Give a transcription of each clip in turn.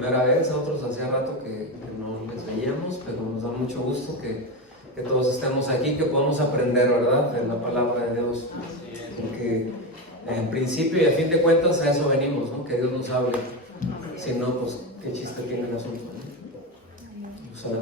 primera vez, a otros hacía rato que no les veíamos, pero nos da mucho gusto que todos estemos aquí, que podamos aprender, ¿verdad?, de la palabra de Dios. Porque en principio y a fin de cuentas a eso venimos, ¿no? Que Dios nos hable. Si no, pues qué chiste tiene el asunto, ¿no? O sea,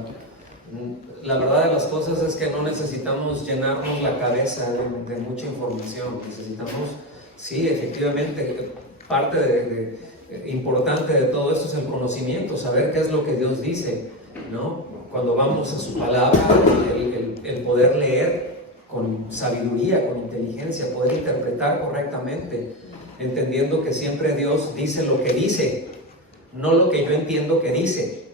la verdad de las cosas es que no necesitamos llenarnos la cabeza de mucha información. Necesitamos, sí, efectivamente, parte importante de todo esto es el conocimiento, saber qué es lo que Dios dice, ¿no? Cuando vamos a su palabra, el poder leer con sabiduría, con inteligencia, poder interpretar correctamente, entendiendo que siempre Dios dice lo que dice, no lo que yo entiendo que dice,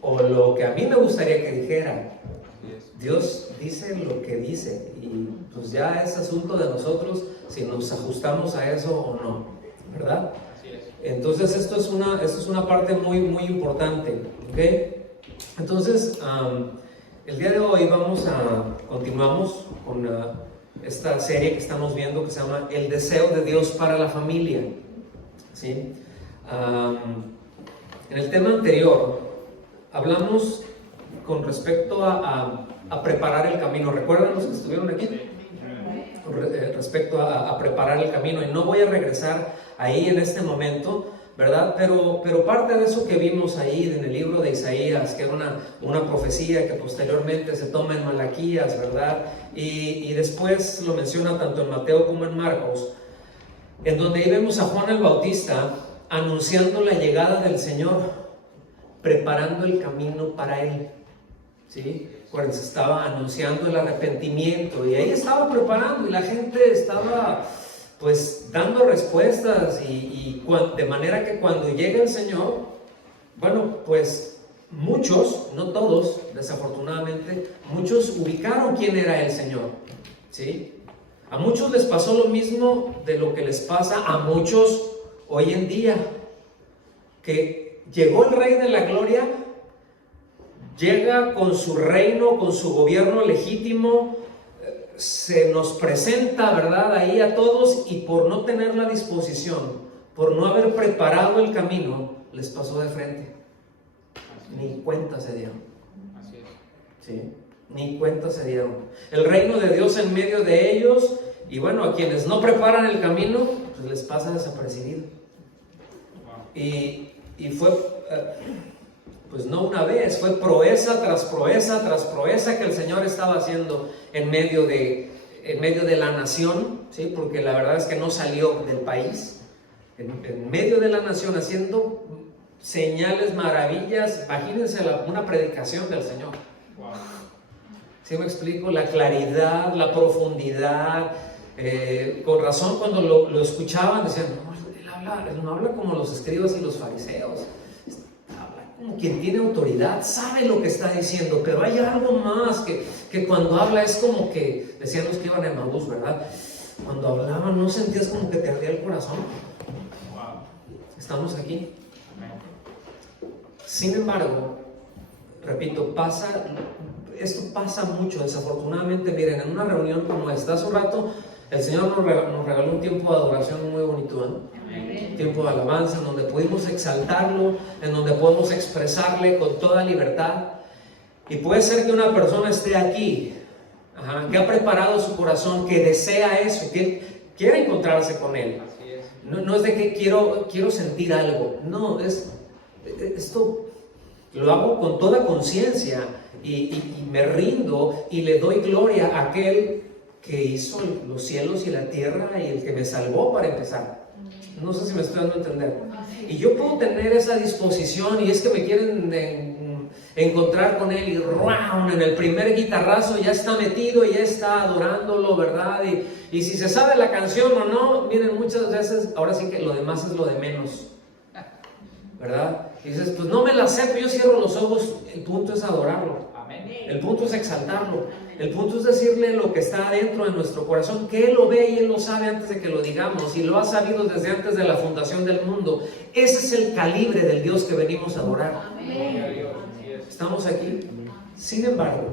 o lo que a mí me gustaría que dijera. Dios dice lo que dice, y pues ya es asunto de nosotros si nos ajustamos a eso o no, ¿verdad? Entonces esto es una parte muy, muy importante, ¿ok? Entonces, el día de hoy continuamos con esta serie que estamos viendo que se llama El deseo de Dios para la familia, ¿sí? En el tema anterior hablamos con respecto a preparar el camino. ¿Recuerdan los que estuvieron aquí? Respecto a preparar el camino, y no voy a regresar ahí en este momento, ¿verdad? Pero parte de eso que vimos ahí en el libro de Isaías, que era una profecía que posteriormente se toma en Malaquías, ¿verdad? Y después lo menciona tanto en Mateo como en Marcos, en donde ahí vemos a Juan el Bautista anunciando la llegada del Señor, preparando el camino para Él, ¿sí? Acuérdense, estaba anunciando el arrepentimiento y ahí estaba preparando, y la gente estaba pues dando respuestas de manera que cuando llega el Señor, bueno, pues muchos, no todos, desafortunadamente, muchos ubicaron quién era el Señor, ¿sí? A muchos les pasó lo mismo de lo que les pasa a muchos hoy en día, que llegó el Rey de la Gloria, llega con su reino, con su gobierno legítimo, se nos presenta, ¿verdad?, ahí a todos, y por no tener la disposición, por no haber preparado el camino, les pasó de frente. Ni cuenta se dieron. Así es. ¿Sí? Ni cuenta se dieron. El reino de Dios en medio de ellos, y bueno, a quienes no preparan el camino, pues les pasa desapercibido. Y fue, pues no una vez, fue proeza tras proeza tras proeza que el Señor estaba haciendo en medio de la nación, ¿sí? Porque la verdad es que no salió del país, en medio de la nación, haciendo señales, maravillas. Imagínense una predicación del Señor. Wow. ¿Sí me explico? La claridad, la profundidad. Con razón, cuando lo escuchaban, decían: él no habla como los escribas y los fariseos, habla como quien tiene autoridad, sabe lo que está diciendo, pero hay algo más que cuando habla es como que, decían los que iban a Emaús, ¿verdad? Cuando hablaban no sentías como que te ardía el corazón. Wow. Estamos aquí. Sin embargo, repito, esto pasa mucho, desafortunadamente. Miren, en una reunión como esta, hace un rato el Señor nos regaló un tiempo de adoración muy bonito, ¿eh? Un tiempo de alabanza en donde pudimos exaltarlo, en donde podemos expresarle con toda libertad. Y puede ser que una persona esté aquí, que ha preparado su corazón, que desea eso, que quiere encontrarse con Él. No es de que quiero sentir algo, no, esto lo hago con toda conciencia y me rindo y le doy gloria a aquel que hizo los cielos y la tierra y el que me salvó, para empezar. No sé si me estoy dando a entender. Y yo puedo tener esa disposición, y es que me quieren encontrar con Él, y ¡ruam!, en el primer guitarrazo ya está metido, ya está adorándolo, ¿verdad? Y si se sabe la canción o no, miren, muchas veces, ahora sí que lo demás es lo de menos, ¿verdad? Y dices, pues no me la sé, pero yo cierro los ojos. El punto es adorarlo. El punto es exaltarlo. El punto es decirle lo que está adentro de nuestro corazón, que Él lo ve y Él lo sabe antes de que lo digamos, y lo ha sabido desde antes de la fundación del mundo. Ese es el calibre del Dios que venimos a adorar. ¿Estamos aquí? Sin embargo,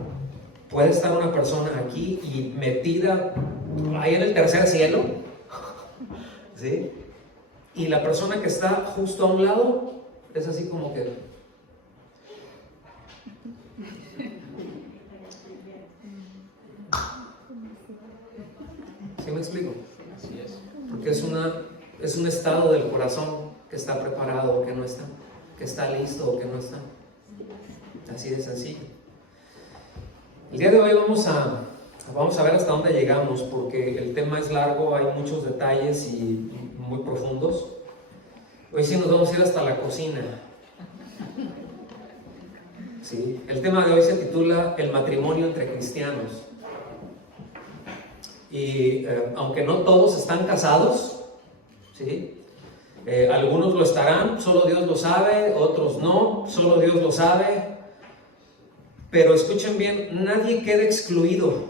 puede estar una persona aquí y metida ahí en el tercer cielo, ¿sí? Y la persona que está justo a un lado Es así como que... ¿Sí me explico? Así es. Porque es un estado del corazón que está preparado o que no está, que está listo o que no está. Así de sencillo. El día de hoy vamos a ver hasta dónde llegamos, porque el tema es largo, hay muchos detalles y muy profundos. Hoy sí nos vamos a ir hasta la cocina. ¿Sí? El tema de hoy se titula El matrimonio entre cristianos. Y aunque no todos están casados, ¿sí? Algunos lo estarán, solo Dios lo sabe, otros no, solo Dios lo sabe. Pero escuchen bien, nadie queda excluido,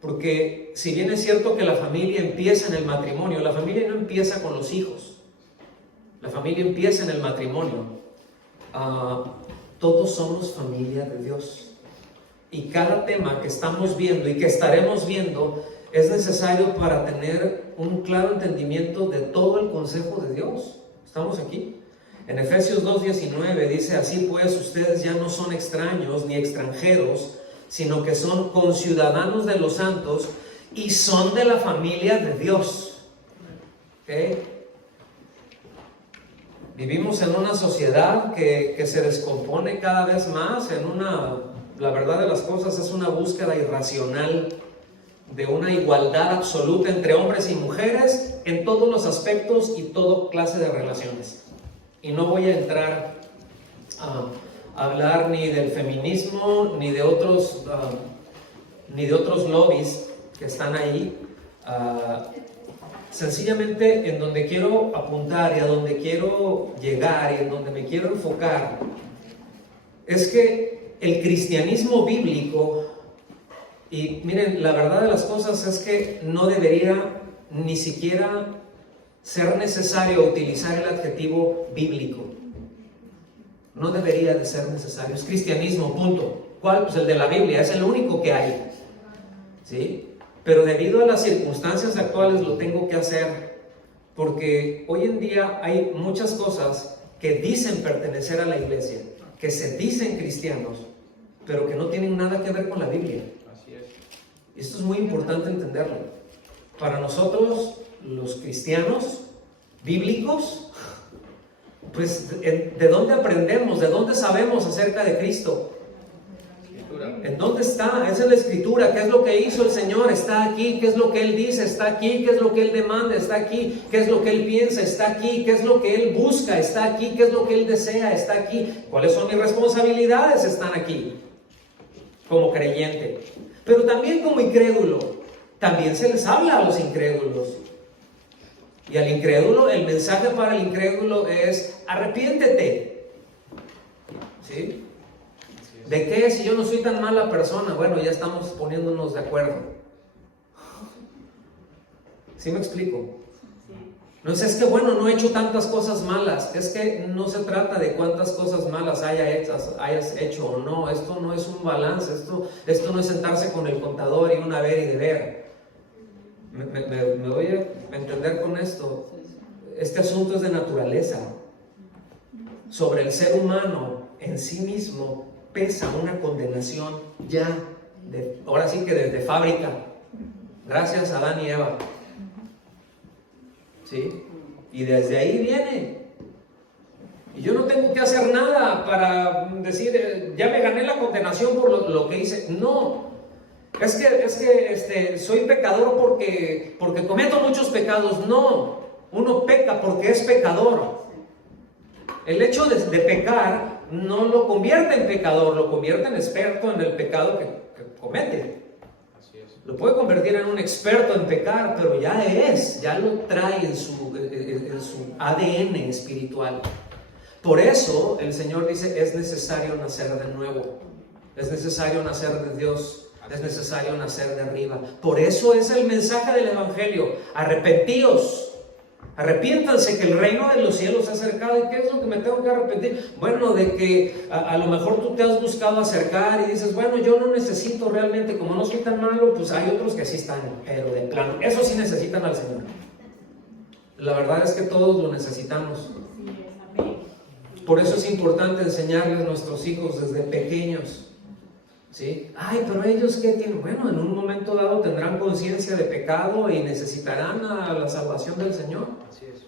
porque si bien es cierto que la familia empieza en el matrimonio, la familia no empieza con los hijos, la familia empieza en el matrimonio. Todos somos familia de Dios, y cada tema que estamos viendo y que estaremos viendo es necesario para tener un claro entendimiento de todo el consejo de Dios. ¿Estamos aquí? En Efesios 2:19 dice: así pues ustedes ya no son extraños ni extranjeros, sino que son conciudadanos de los santos y son de la familia de Dios. ¿Okay? Vivimos en una sociedad que se descompone cada vez más, la verdad de las cosas es una búsqueda irracional de una igualdad absoluta entre hombres y mujeres en todos los aspectos y toda clase de relaciones. Y no voy a entrar a hablar ni del feminismo ni de otros lobbies que están ahí. Sencillamente en donde quiero apuntar y a donde quiero llegar y en donde me quiero enfocar es que el cristianismo bíblico, y miren, la verdad de las cosas es que no debería ni siquiera ser necesario utilizar el adjetivo bíblico. No debería de ser necesario. Es cristianismo, punto. ¿Cuál? Pues el de la Biblia, es el único que hay. ¿Sí? Pero debido a las circunstancias actuales lo tengo que hacer, porque hoy en día hay muchas cosas que dicen pertenecer a la iglesia, que se dicen cristianos, pero que no tienen nada que ver con la Biblia. Así es. Y esto es muy importante entenderlo. Para nosotros, los cristianos bíblicos, pues ¿de dónde aprendemos? ¿De dónde sabemos acerca de Cristo? ¿En dónde está? Es en la Escritura. ¿Qué es lo que hizo el Señor? Está aquí. ¿Qué es lo que Él dice? Está aquí. ¿Qué es lo que Él demanda? Está aquí. ¿Qué es lo que Él piensa? Está aquí. ¿Qué es lo que Él busca? Está aquí. ¿Qué es lo que Él desea? Está aquí. ¿Cuáles son mis responsabilidades? Están aquí, como creyente. Pero también como incrédulo. También se les habla a los incrédulos. Y al incrédulo, el mensaje para el incrédulo es: arrepiéntete. ¿Sí? ¿De qué? Si yo no soy tan mala persona. Bueno, ya estamos poniéndonos de acuerdo. ¿Sí me explico? No es que bueno, no he hecho tantas cosas malas. Es que no se trata de cuántas cosas malas hayas hecho o no. Esto no es un balance. Esto no es sentarse con el contador y un haber y deber. Me voy a entender con esto. Este asunto es de naturaleza. Sobre el ser humano en sí mismo pesa una condenación ya, ahora sí que desde fábrica, gracias a Adán y Eva. ¿Sí? Y desde ahí viene. Y yo no tengo que hacer nada para decir, ya me gané la condenación por lo que hice. No. Es que soy pecador porque cometo muchos pecados. No. Uno peca porque es pecador. El hecho de pecar no lo convierte en pecador, lo convierte en experto en el pecado que comete. Así es. Lo puede convertir en un experto en pecar, pero ya lo trae en su ADN espiritual. Por eso el Señor dice: es necesario nacer de nuevo, es necesario nacer de Dios, es necesario nacer de arriba. Por eso es el mensaje del Evangelio: arrepentíos. Arrepiéntanse, que el reino de los cielos se ha acercado. ¿Y qué es lo que me tengo que arrepentir? Bueno, de que a lo mejor tú te has buscado acercar y dices, bueno, yo no necesito realmente, como no soy tan malo, pues hay otros que sí están, pero de plano, esos sí necesitan al Señor. La verdad es que todos lo necesitamos. Por eso es importante enseñarles a nuestros hijos desde pequeños. ¿Sí? Ay, pero ellos ¿qué tienen? Bueno, en un momento dado tendrán conciencia de pecado y necesitarán a la salvación del Señor. Así es.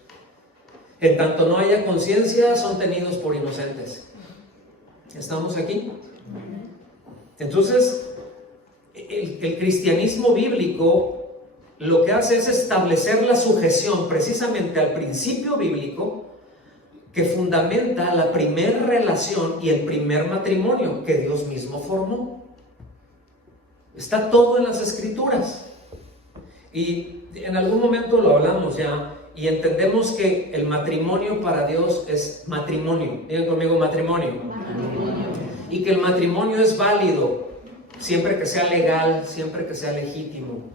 En tanto no haya conciencia, son tenidos por inocentes. ¿Estamos aquí? Entonces, el cristianismo bíblico lo que hace es establecer la sujeción precisamente al principio bíblico que fundamenta la primer relación y el primer matrimonio que Dios mismo formó. Está todo en las Escrituras. Y en algún momento lo hablamos ya y entendemos que el matrimonio para Dios es matrimonio. Digan conmigo, matrimonio. Y que el matrimonio es válido siempre que sea legal, siempre que sea legítimo.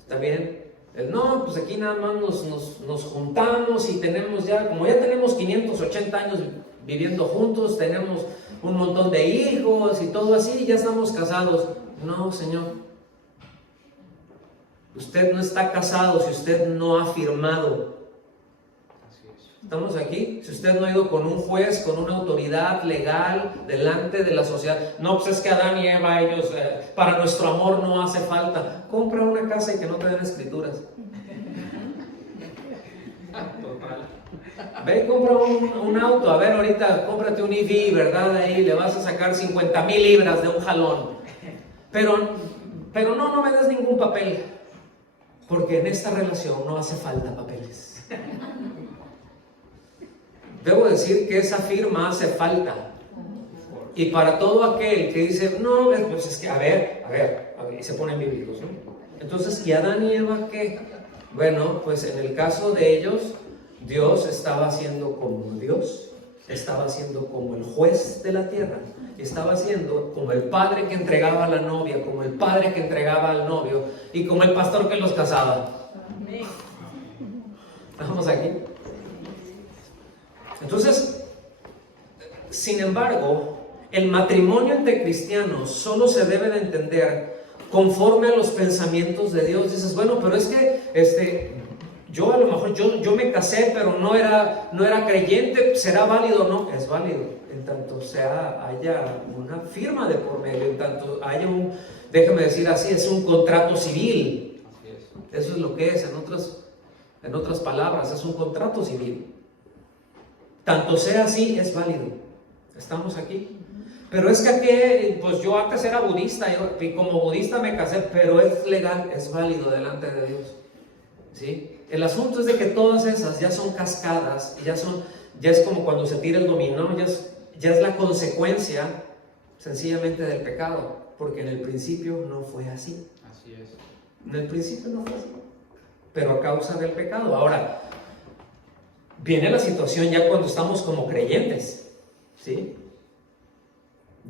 ¿Está bien? No, pues aquí nada más nos juntamos y tenemos ya, como ya tenemos 580 años viviendo juntos, tenemos un montón de hijos y todo así, ya estamos casados. No, Señor. Usted no está casado si usted no ha firmado. ¿Estamos aquí? Si usted no ha ido con un juez, con una autoridad legal delante de la sociedad. No, pues es que Adán y Eva, ellos, para nuestro amor no hace falta. Compra una casa y que no te den escrituras. Ve y compra un auto. A ver, ahorita cómprate un EV, ¿verdad? Ahí le vas a sacar 50,000 libras de un jalón. Pero no me des ningún papel. Porque en esta relación no hace falta papeles. Debo decir que esa firma hace falta. Y para todo aquel que dice, no, pues es que, a ver, y se ponen bíblicos, ¿no? Entonces, ¿y Adán y Eva qué? Bueno, pues en el caso de ellos, Dios estaba siendo como Dios, estaba siendo como el juez de la tierra, estaba siendo como el padre que entregaba a la novia, como el padre que entregaba al novio y como el pastor que los casaba. Vamos aquí. Entonces, sin embargo, el matrimonio entre cristianos solo se debe de entender conforme a los pensamientos de Dios. Dices, bueno, pero es que yo a lo mejor yo me casé, pero no era creyente. ¿Será válido o no? Es válido, en tanto haya una firma de por medio, en tanto haya déjame decir así, es un contrato civil. Eso es lo que es, en otras palabras, es un contrato civil. Tanto sea así, es válido. ¿Estamos aquí? Pero es que pues yo antes era budista y como budista me casé, pero es legal, es válido delante de Dios. ¿Sí? El asunto es de que todas esas ya son cascadas, ya es como cuando se tira el dominó, ya es la consecuencia sencillamente del pecado, porque en el principio no fue así. Así es. En el principio no fue así, pero a causa del pecado. Ahora, viene la situación ya cuando estamos como creyentes, ¿sí?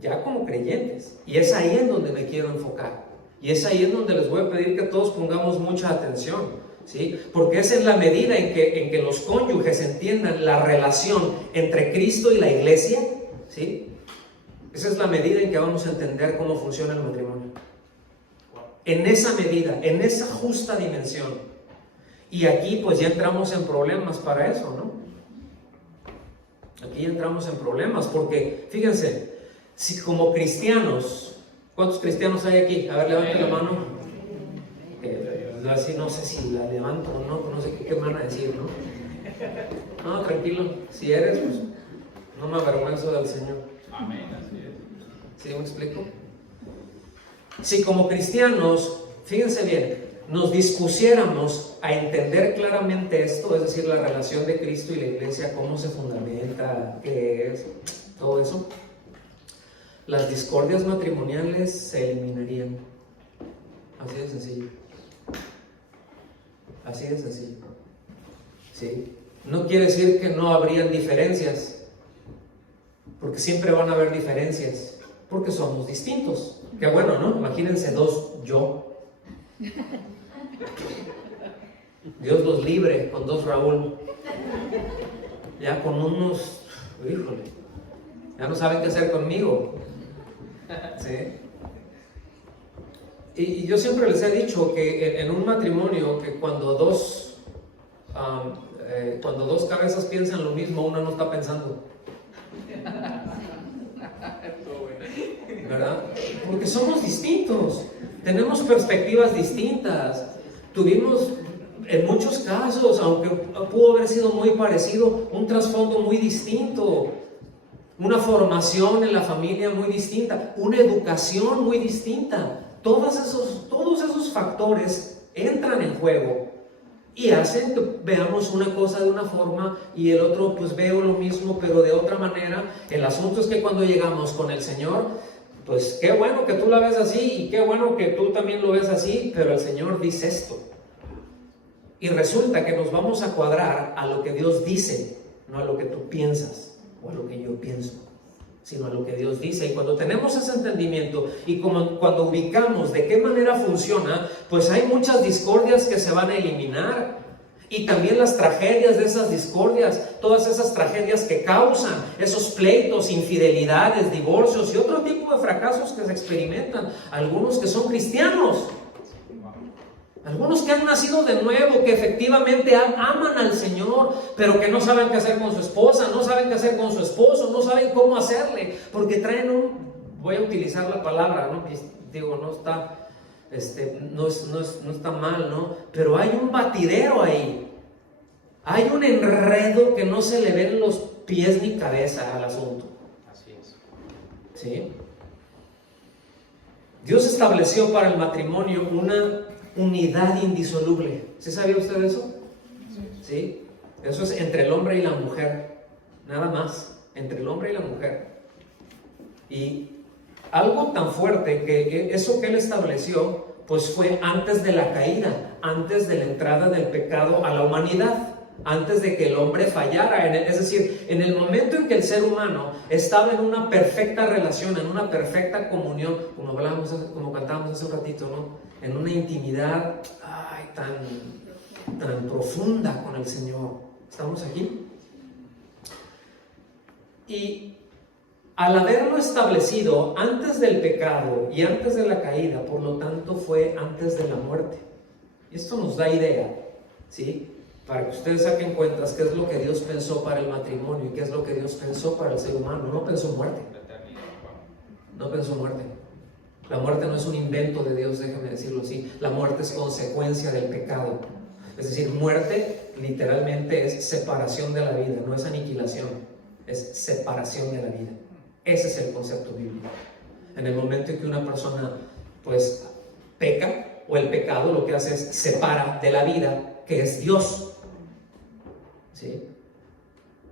Ya como creyentes. Y es ahí en donde me quiero enfocar. Y es ahí en donde les voy a pedir que todos pongamos mucha atención, ¿sí? Porque esa es la medida en que los cónyuges entiendan la relación entre Cristo y la iglesia, ¿sí? Esa es la medida en que vamos a entender cómo funciona el matrimonio. En esa medida, en esa justa dimensión. Y aquí pues ya entramos en problemas para eso, ¿no? Aquí ya entramos en problemas porque, fíjense, si como cristianos, ¿cuántos cristianos hay aquí? A ver, levanten la mano. Así no sé si la levanto o no sé qué van a decir, ¿no? No, tranquilo, si eres, pues no me avergüenzo del Señor. Amén, así es. ¿Sí me explico? Si como cristianos, fíjense bien, nos dispusiéramos a entender claramente esto, es decir, la relación de Cristo y la iglesia, cómo se fundamenta, qué es, todo eso, las discordias matrimoniales se eliminarían. Así de sencillo. Así de sencillo. ¿Sí? No quiere decir que no habrían diferencias, porque siempre van a haber diferencias, porque somos distintos. Qué bueno, ¿no? Imagínense dos yo. Dios los libre con dos Raúl. Ya con unos, híjole, ya no saben qué hacer conmigo. ¿Sí? Y yo siempre les he dicho que en un matrimonio, que cuando dos Cuando dos cabezas piensan lo mismo, una no está pensando. ¿Verdad? Porque somos distintos, tenemos perspectivas distintas, tuvimos en muchos casos, aunque pudo haber sido muy parecido, un trasfondo muy distinto, una formación en la familia muy distinta, una educación muy distinta. Todos esos factores entran en juego y hacen que veamos una cosa de una forma y el otro pues veo lo mismo pero de otra manera. El asunto es que cuando llegamos con el Señor, pues qué bueno que tú la ves así y qué bueno que tú también lo ves así, pero el Señor dice esto. Y resulta que nos vamos a cuadrar a lo que Dios dice, no a lo que tú piensas o a lo que yo pienso, sino a lo que Dios dice. Y cuando tenemos ese entendimiento y cuando ubicamos de qué manera funciona, pues hay muchas discordias que se van a eliminar. Y también las tragedias de esas discordias, todas esas tragedias que causan esos pleitos, infidelidades, divorcios y otro tipo de fracasos que se experimentan. Algunos que son cristianos, algunos que han nacido de nuevo, que efectivamente aman al Señor, pero que no saben qué hacer con su esposa, no saben qué hacer con su esposo, no saben cómo hacerle, porque traen voy a utilizar la palabra, ¿no? Digo, no está, no está mal, ¿no? Pero hay un batidero ahí, hay un enredo que no se le ven los pies ni cabeza al asunto. Así es. ¿Sí? Dios estableció para el matrimonio una unidad indisoluble. ¿Sí sabía usted eso? ¿Sí? Eso es entre el hombre y la mujer, nada más, entre el hombre y la mujer. Y algo tan fuerte que eso que Él estableció, pues fue antes de la caída, antes de la entrada del pecado a la humanidad, antes de que el hombre fallara. Es decir, en el momento en que el ser humano estaba en una perfecta relación, en una perfecta comunión, como cantábamos hace un ratito, ¿no? En una intimidad tan profunda con el Señor. ¿Estamos aquí? Y al haberlo establecido antes del pecado y antes de la caída, por lo tanto fue antes de la muerte. Y esto nos da idea, ¿sí? Para que ustedes saquen cuentas qué es lo que Dios pensó para el matrimonio y qué es lo que Dios pensó para el ser humano. No pensó muerte. No pensó muerte. La muerte no es un invento de Dios, déjenme decirlo así. La muerte es consecuencia del pecado. Es decir, muerte literalmente es separación de la vida, no es aniquilación, es separación de la vida. Ese es el concepto bíblico. En el momento en que una persona pues peca, o el pecado lo que hace es separa de la vida, que es Dios. ¿Sí?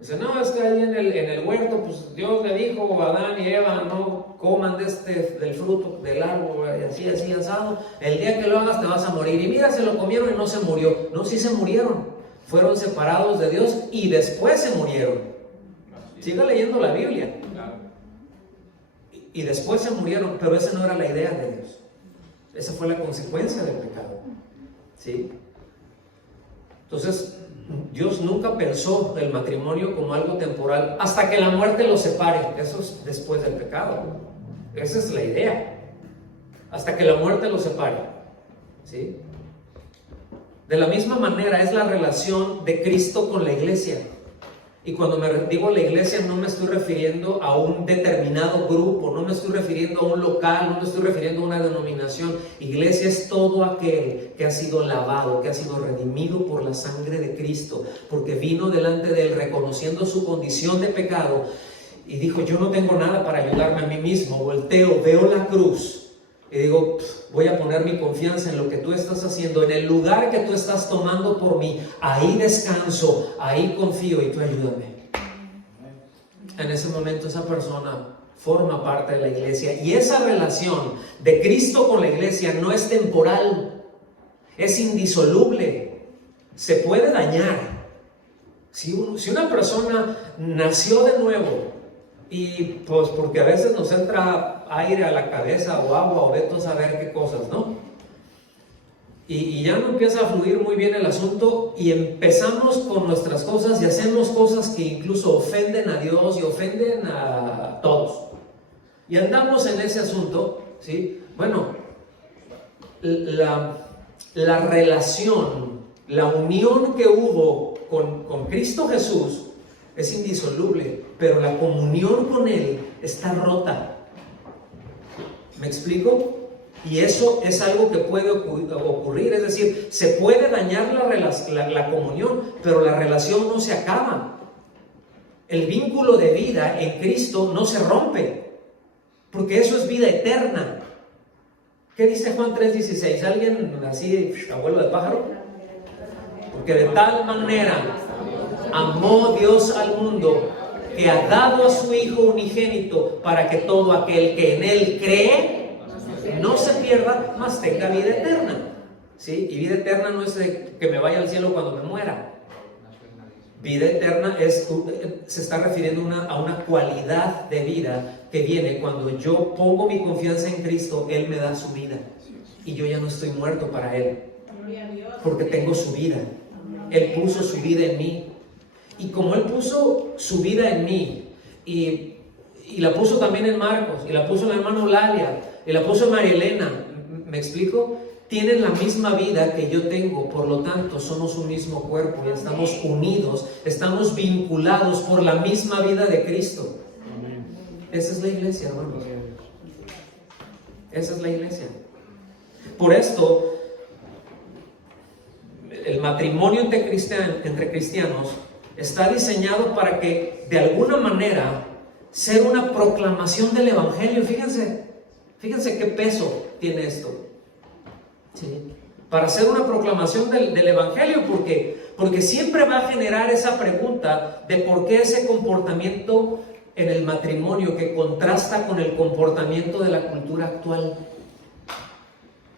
Dice, no, es que ahí en el huerto, pues Dios le dijo a Adán y Eva, no coman del fruto del árbol, y así, asado. El día que lo hagas te vas a morir. Y mira, se lo comieron y no se murió. No, sí se murieron. Fueron separados de Dios y después se murieron. Siga leyendo la Biblia. Y después se murieron, pero esa no era la idea de Dios. Esa fue la consecuencia del pecado. ¿Sí? Entonces, Dios nunca pensó el matrimonio como algo temporal hasta que la muerte lo separe. Eso es después del pecado. Esa es la idea. Hasta que la muerte lo separe. ¿Sí? De la misma manera es la relación de Cristo con la iglesia. Y cuando me digo la iglesia, no me estoy refiriendo a un determinado grupo, no me estoy refiriendo a un local, no me estoy refiriendo a una denominación. Iglesia es todo aquel que ha sido lavado, que ha sido redimido por la sangre de Cristo, porque vino delante de Él reconociendo su condición de pecado y dijo, yo no tengo nada para ayudarme a mí mismo. Volteo, veo la cruz y digo, voy a poner mi confianza en lo que tú estás haciendo, en el lugar que tú estás tomando por mí. Ahí descanso, ahí confío y tú ayúdame. En ese momento esa persona forma parte de la iglesia, y esa relación de Cristo con la iglesia no es temporal, es indisoluble, se puede dañar. Si una persona nació de nuevo y pues porque a veces nos entra aire a la cabeza o agua o vete a saber qué cosas, ¿no? Y ya no empieza a fluir muy bien el asunto y empezamos con nuestras cosas y hacemos cosas que incluso ofenden a Dios y ofenden a todos. Y andamos en ese asunto, ¿sí? Bueno, la relación, la unión que hubo con Cristo Jesús es indisoluble, pero la comunión con Él está rota. ¿Me explico? Y eso es algo que puede ocurrir, es decir, se puede dañar la comunión, pero la relación no se acaba. El vínculo de vida en Cristo no se rompe, porque eso es vida eterna. ¿Qué dice Juan 3:16? ¿Alguien así, abuelo de pájaro? Porque de tal manera amó Dios al mundo, que ha dado a su Hijo unigénito, para que todo aquel que en Él cree no se pierda, mas tenga vida eterna. ¿Sí? Y vida eterna no es que me vaya al cielo cuando me muera. Vida eterna se está refiriendo a una cualidad de vida que viene cuando yo pongo mi confianza en Cristo. Él me da su vida y yo ya no estoy muerto para Él, porque tengo su vida. Él puso su vida en mí, y como Él puso su vida en mí y la puso también en Marcos, y la puso en la hermana Eulalia, y la puso en María Elena, ¿me explico? Tienen la misma vida que yo tengo, por lo tanto somos un mismo cuerpo y estamos unidos, estamos vinculados por la misma vida de Cristo. Esa es la iglesia, hermanos. Esa es la iglesia. Por esto, el matrimonio entre cristianos está diseñado para que, de alguna manera, ser una proclamación del Evangelio. Fíjense qué peso tiene esto. ¿Sí? Para hacer una proclamación del Evangelio, porque siempre va a generar esa pregunta de por qué ese comportamiento en el matrimonio que contrasta con el comportamiento de la cultura actual.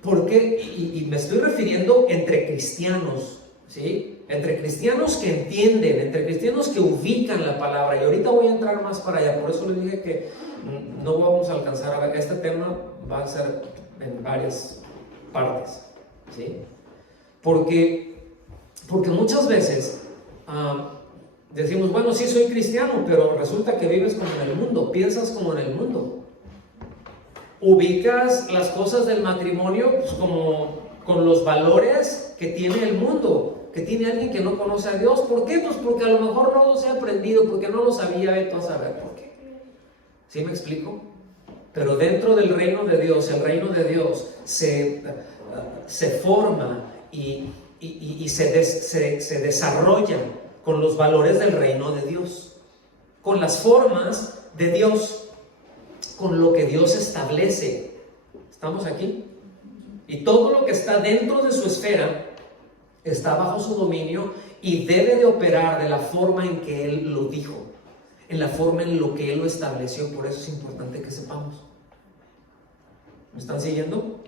¿Por qué? Y me estoy refiriendo entre cristianos, ¿sí? Entre cristianos que entienden, entre cristianos que ubican la palabra. Y ahorita voy a entrar más para allá, por eso les dije que no vamos a alcanzar a ver. Este tema va a ser en varias partes, ¿sí? Porque muchas veces decimos, bueno, sí soy cristiano, pero resulta que vives como en el mundo, piensas como en el mundo. Ubicas las cosas del matrimonio pues, como con los valores que tiene el mundo, que tiene alguien que no conoce a Dios. ¿Por qué? Pues porque a lo mejor no los he aprendido, porque no lo sabía, vete a saber por qué. ¿Sí me explico? Pero dentro del reino de Dios, el reino de Dios se forma y se desarrolla con los valores del reino de Dios, con las formas de Dios, con lo que Dios establece. ¿Estamos aquí? Y todo lo que está dentro de su esfera está bajo su dominio y debe de operar de la forma en que Él lo dijo, en la forma en lo que Él lo estableció. Por eso es importante que sepamos. ¿Me están siguiendo?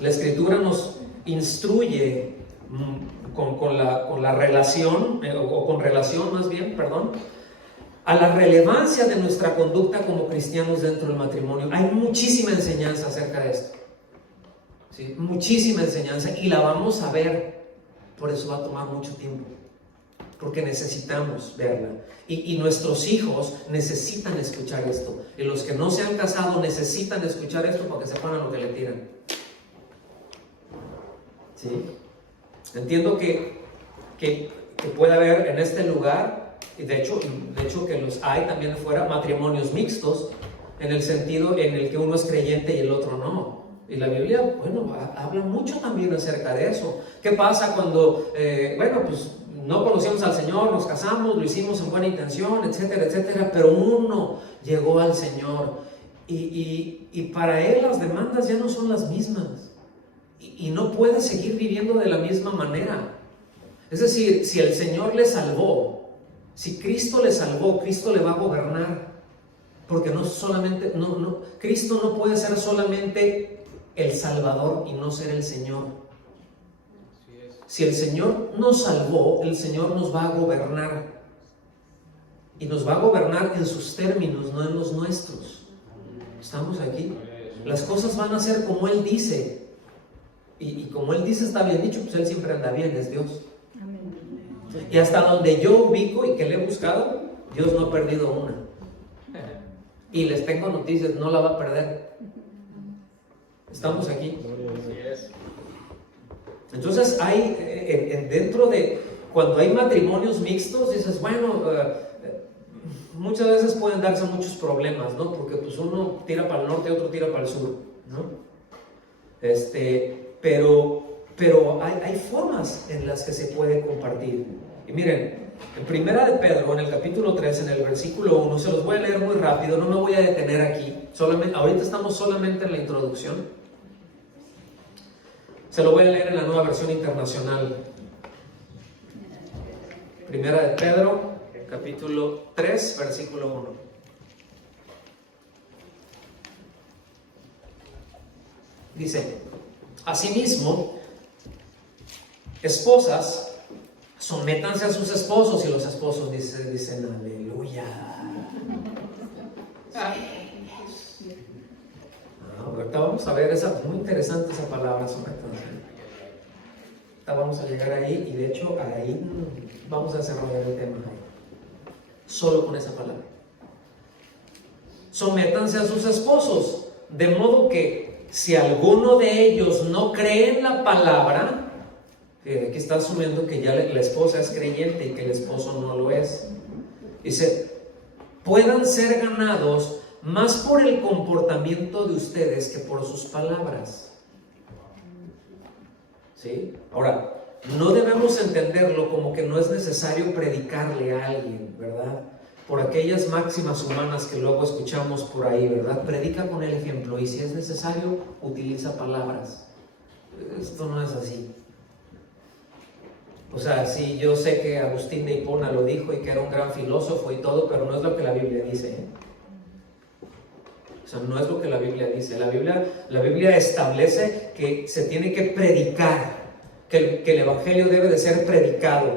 La Escritura nos instruye con la relación, o con relación más bien, a la relevancia de nuestra conducta como cristianos dentro del matrimonio. Hay muchísima enseñanza acerca de esto, ¿sí? Muchísima enseñanza, y la vamos a ver. Por eso va a tomar mucho tiempo, porque necesitamos verla, y nuestros hijos necesitan escuchar esto, y los que no se han casado necesitan escuchar esto para que sepan a lo que le tiran. ¿Sí? Entiendo que puede haber en este lugar, y de hecho que los hay también afuera, matrimonios mixtos, en el sentido en el que uno es creyente y el otro no. Y la Biblia, bueno, habla mucho también acerca de eso. ¿Qué pasa cuando, pues no conocíamos al Señor, nos casamos, lo hicimos en buena intención, etcétera, etcétera, pero uno llegó al Señor y para Él las demandas ya no son las mismas, y no puede seguir viviendo de la misma manera? Es decir, si el Señor le salvó, si Cristo le salvó, Cristo le va a gobernar, porque no solamente, Cristo no puede ser solamente el Salvador y no ser el Señor. Si el Señor nos salvó, el Señor nos va a gobernar, y nos va a gobernar en sus términos, no en los nuestros. ¿Estamos aquí? Las cosas van a ser como Él dice, y como Él dice está bien dicho, pues Él siempre anda bien, es Dios. Y hasta donde yo ubico y que le he buscado, Dios no ha perdido una. Y les tengo noticias, no la va a perder. ¿Estamos aquí? Entonces hay, dentro de, cuando hay matrimonios mixtos, dices, bueno, muchas veces pueden darse muchos problemas, ¿no? Porque pues uno tira para el norte y otro tira para el sur, ¿no? Pero hay formas en las que se puede compartir. Y miren, en Primera de Pedro, en el capítulo 3, en el versículo 1, se los voy a leer muy rápido, no me voy a detener aquí, ahorita estamos solamente en la introducción. Se lo voy a leer en la Nueva Versión Internacional. Primera de Pedro, capítulo 3, versículo 1. Dice: asimismo, esposas, sométanse a sus esposos. Y los esposos dicen aleluya. Ahorita vamos a ver, muy interesante esa palabra, sométanse. Ahorita vamos a llegar ahí, y de hecho ahí vamos a desarrollar el tema solo con esa palabra. Sométanse a sus esposos, de modo que si alguno de ellos no cree en la palabra, aquí está asumiendo que ya la esposa es creyente y que el esposo no lo es, dice, puedan ser ganados más por el comportamiento de ustedes que por sus palabras. ¿Sí? Ahora, no debemos entenderlo como que no es necesario predicarle a alguien, ¿verdad? Por aquellas máximas humanas que luego escuchamos por ahí, ¿verdad? Predica con el ejemplo, y si es necesario, utiliza palabras. Esto no es así. O sea, sí, yo sé que Agustín de Hipona lo dijo y que era un gran filósofo y todo, pero no es lo que la Biblia dice, ¿eh? O sea, no es lo que la Biblia dice. La Biblia establece que se tiene que predicar, que el Evangelio debe de ser predicado,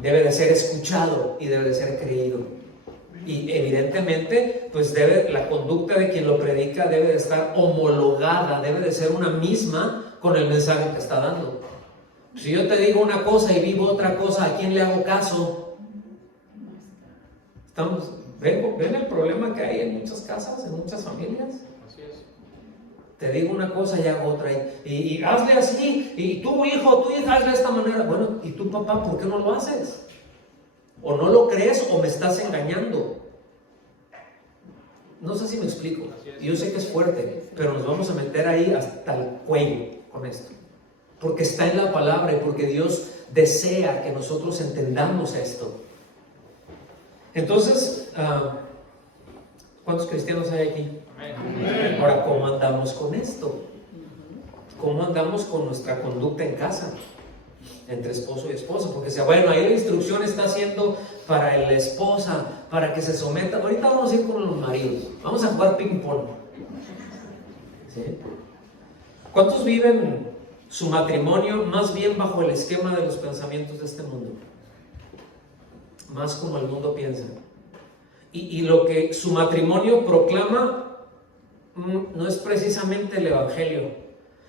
debe de ser escuchado y debe de ser creído. Y evidentemente, pues la conducta de quien lo predica debe de estar homologada, debe de ser una misma con el mensaje que está dando. Si yo te digo una cosa y vivo otra cosa, ¿a quién le hago caso? ¿Ven el problema que hay en muchas casas, en muchas familias? Así es. Te digo una cosa y hago otra, y hazle así, y tu hijo, tu hija, hazle de esta manera. Bueno, ¿y tú, papá, por qué no lo haces? O no lo crees o me estás engañando. No sé si me explico. Yo sé que es fuerte, pero nos vamos a meter ahí hasta el cuello con esto, porque está en la palabra y porque Dios desea que nosotros entendamos esto. Entonces, ¿cuántos cristianos hay aquí? Amén. Ahora, ¿cómo andamos con esto? ¿Cómo andamos con nuestra conducta en casa? Entre esposo y esposa. Porque bueno, ahí la instrucción está haciendo para la esposa, para que se someta. Ahorita vamos a ir con los maridos. Vamos a jugar ping pong. ¿Sí? ¿Cuántos viven su matrimonio más bien bajo el esquema de los pensamientos de este mundo? Más como el mundo piensa. Y lo que su matrimonio proclama no es precisamente el Evangelio,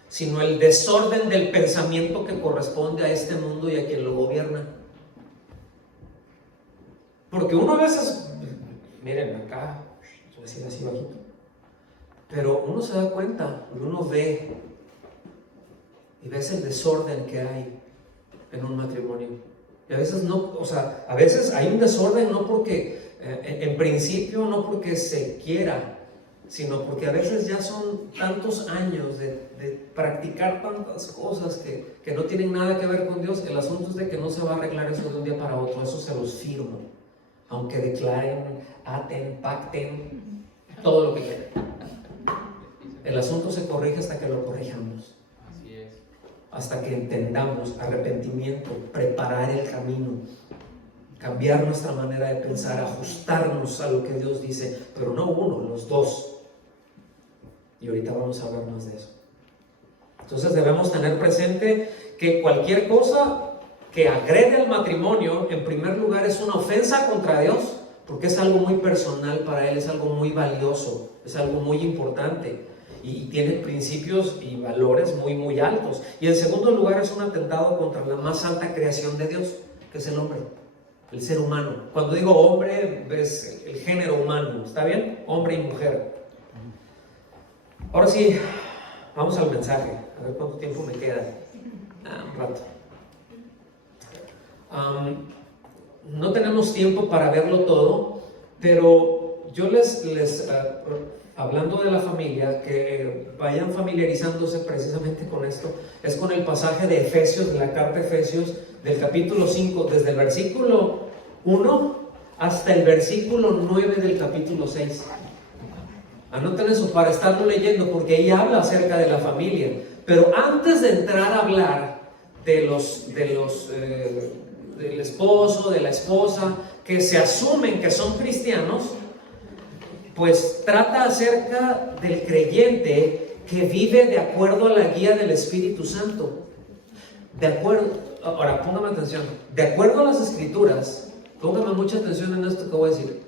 sino el desorden del pensamiento que corresponde a este mundo y a quien lo gobierna. Porque uno a veces, miren acá, voy a decir así bajito, pero uno se da cuenta, uno ve y ves el desorden que hay en un matrimonio. Y a veces no, o sea, a veces hay un desorden no porque, en principio no porque se quiera, sino porque a veces ya son tantos años de practicar tantas cosas que no tienen nada que ver con Dios. El asunto es de que no se va a arreglar eso de un día para otro, eso se los firmo, aunque declaren, aten, pacten, todo lo que quieran. El asunto se corrige hasta que lo corrijamos. Así es. Hasta que entendamos arrepentimiento, preparar el camino, cambiar nuestra manera de pensar, ajustarnos a lo que Dios dice, pero no uno, los dos. Y ahorita vamos a hablar más de eso. Entonces debemos tener presente que cualquier cosa que agrede al matrimonio, en primer lugar, es una ofensa contra Dios, porque es algo muy personal para Él, es algo muy valioso, es algo muy importante. Y tiene principios y valores muy, muy altos. Y en segundo lugar, es un atentado contra la más alta creación de Dios, que es el hombre, el ser humano. Cuando digo hombre, es el género humano, ¿está bien? Hombre y mujer. Ahora sí, vamos al mensaje. A ver cuánto tiempo me queda. un rato. No tenemos tiempo para verlo todo, pero yo hablando de la familia, que vayan familiarizándose precisamente con esto, es con el pasaje de Efesios, de la carta de Efesios, del capítulo 5, desde el versículo 1 hasta el versículo 9 del capítulo 6. Anoten eso para estarlo leyendo, porque ahí habla acerca de la familia. Pero antes de entrar a hablar del esposo, de la esposa, que se asumen que son cristianos, pues trata acerca del creyente que vive de acuerdo a la guía del Espíritu Santo. Ahora póngame atención, de acuerdo a las Escrituras, póngame mucha atención en esto que voy a decir.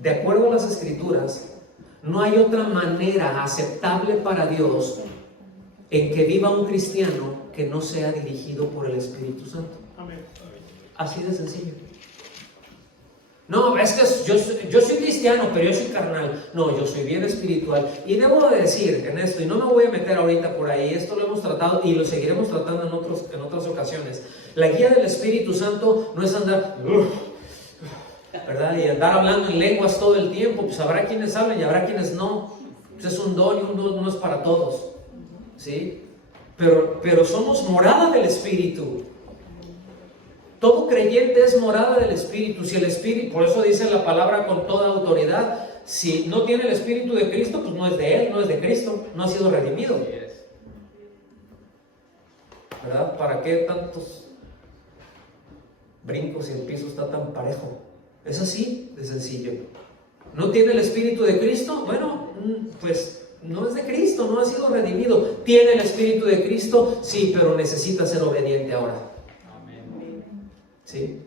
De acuerdo a las Escrituras, no hay otra manera aceptable para Dios en que viva un cristiano que no sea dirigido por el Espíritu Santo. Amén. Así de sencillo. No, es que yo soy cristiano, pero yo soy carnal. No, yo soy bien espiritual. Y debo de decir en esto, y no me voy a meter ahorita por ahí, esto lo hemos tratado y lo seguiremos tratando en otras ocasiones. La guía del Espíritu Santo no es andar, ¿verdad? Y andar hablando en lenguas todo el tiempo. Pues habrá quienes hablen y habrá quienes no. Pues es un don y un don no es para todos, ¿sí? Pero somos morada del Espíritu. Todo creyente es morada del Espíritu. Si el Espíritu, por eso dice la palabra con toda autoridad, si no tiene el Espíritu de Cristo, pues no es de Él, no es de Cristo, no ha sido redimido. ¿Verdad? ¿Para qué tantos brincos si el piso está tan parejo? Es así de sencillo. ¿No tiene el Espíritu de Cristo? Bueno, pues no es de Cristo, no ha sido redimido. ¿Tiene el Espíritu de Cristo? Sí, pero necesita ser obediente ahora. ¿Sí?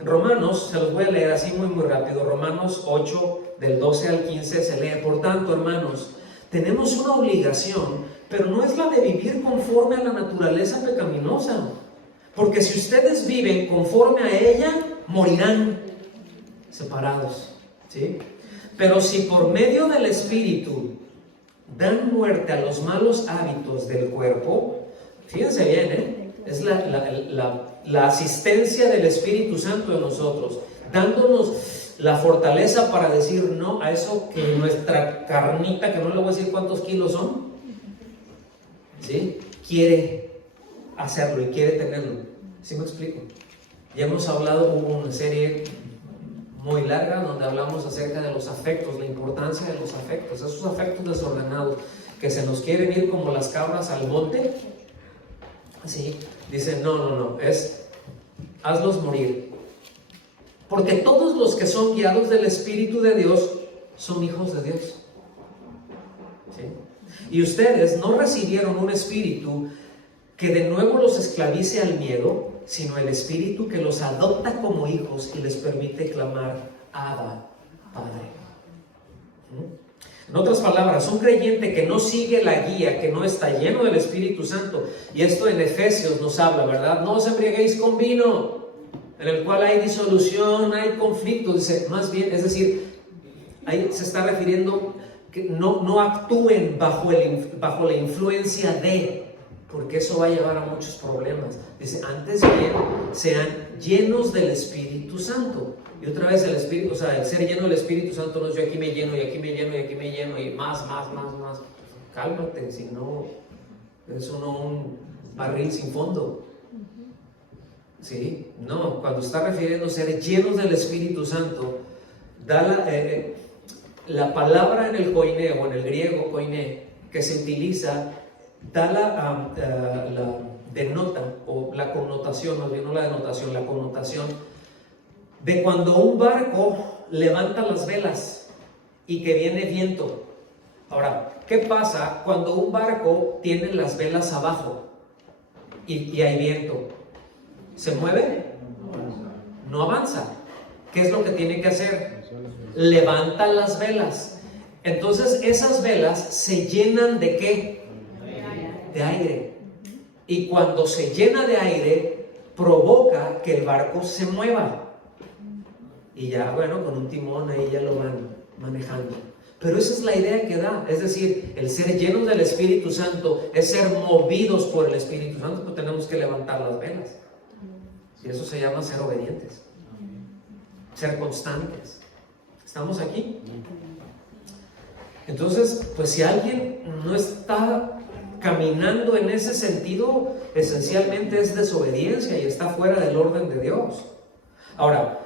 Romanos, se los voy a leer así muy rápido. Romanos 8, del 12 al 15 se lee: por tanto, hermanos, tenemos una obligación, pero no es la de vivir conforme a la naturaleza pecaminosa, porque si ustedes viven conforme a ella, morirán separados, ¿sí? Pero si por medio del Espíritu dan muerte a los malos hábitos del cuerpo, fíjense bien, es la asistencia del Espíritu Santo en nosotros, dándonos la fortaleza para decir no a eso que nuestra carnita, que no le voy a decir cuántos kilos son, ¿sí?, quiere hacerlo y quiere tenerlo. ¿Sí me explico? Ya hemos hablado, hubo una serie muy larga donde hablamos acerca de los afectos, la importancia de los afectos, esos afectos desordenados que se nos quieren ir como las cabras al monte. Así, dice, no, hazlos morir. Porque todos los que son guiados del Espíritu de Dios son hijos de Dios. ¿Sí? Y ustedes no recibieron un espíritu que de nuevo los esclavice al miedo, sino el Espíritu que los adopta como hijos y les permite clamar, Abba, Padre. En otras palabras, un creyente que no sigue la guía, que no está lleno del Espíritu Santo, y esto en Efesios nos habla, ¿verdad? No os embriaguéis con vino, en el cual hay disolución, hay conflicto. Dice, más bien, es decir, ahí se está refiriendo que no actúen bajo la influencia de, porque eso va a llevar a muchos problemas. Dice, antes bien, sean llenos del Espíritu Santo. Y otra vez el Espíritu, o sea, el ser lleno del Espíritu Santo no es yo aquí me lleno y aquí me lleno y aquí me lleno y más. Cálmate, si no, es uno un barril sin fondo. ¿Sí? No, cuando está refiriendo a ser llenos del Espíritu Santo, da la palabra en el koiné, o en el griego koiné, que se utiliza, da denota, o la connotación, más bien no la denotación, la connotación de cuando un barco levanta las velas y que viene viento. Ahora, ¿qué pasa cuando un barco tiene las velas abajo y hay viento? ¿Se mueve? No avanza. ¿Qué es lo que tiene que hacer? Levanta las velas. Entonces esas velas se llenan ¿de qué? De aire. Y cuando se llena de aire, provoca que el barco se mueva. Y ya, bueno, con un timón ahí ya lo van manejando. Pero esa es la idea que da, es decir, el ser llenos del Espíritu Santo es ser movidos por el Espíritu Santo, pues tenemos que levantar las velas. Y eso se llama ser obedientes, ser constantes. ¿Estamos aquí? Entonces, pues si alguien no está caminando en ese sentido, esencialmente es desobediencia y está fuera del orden de Dios. Ahora,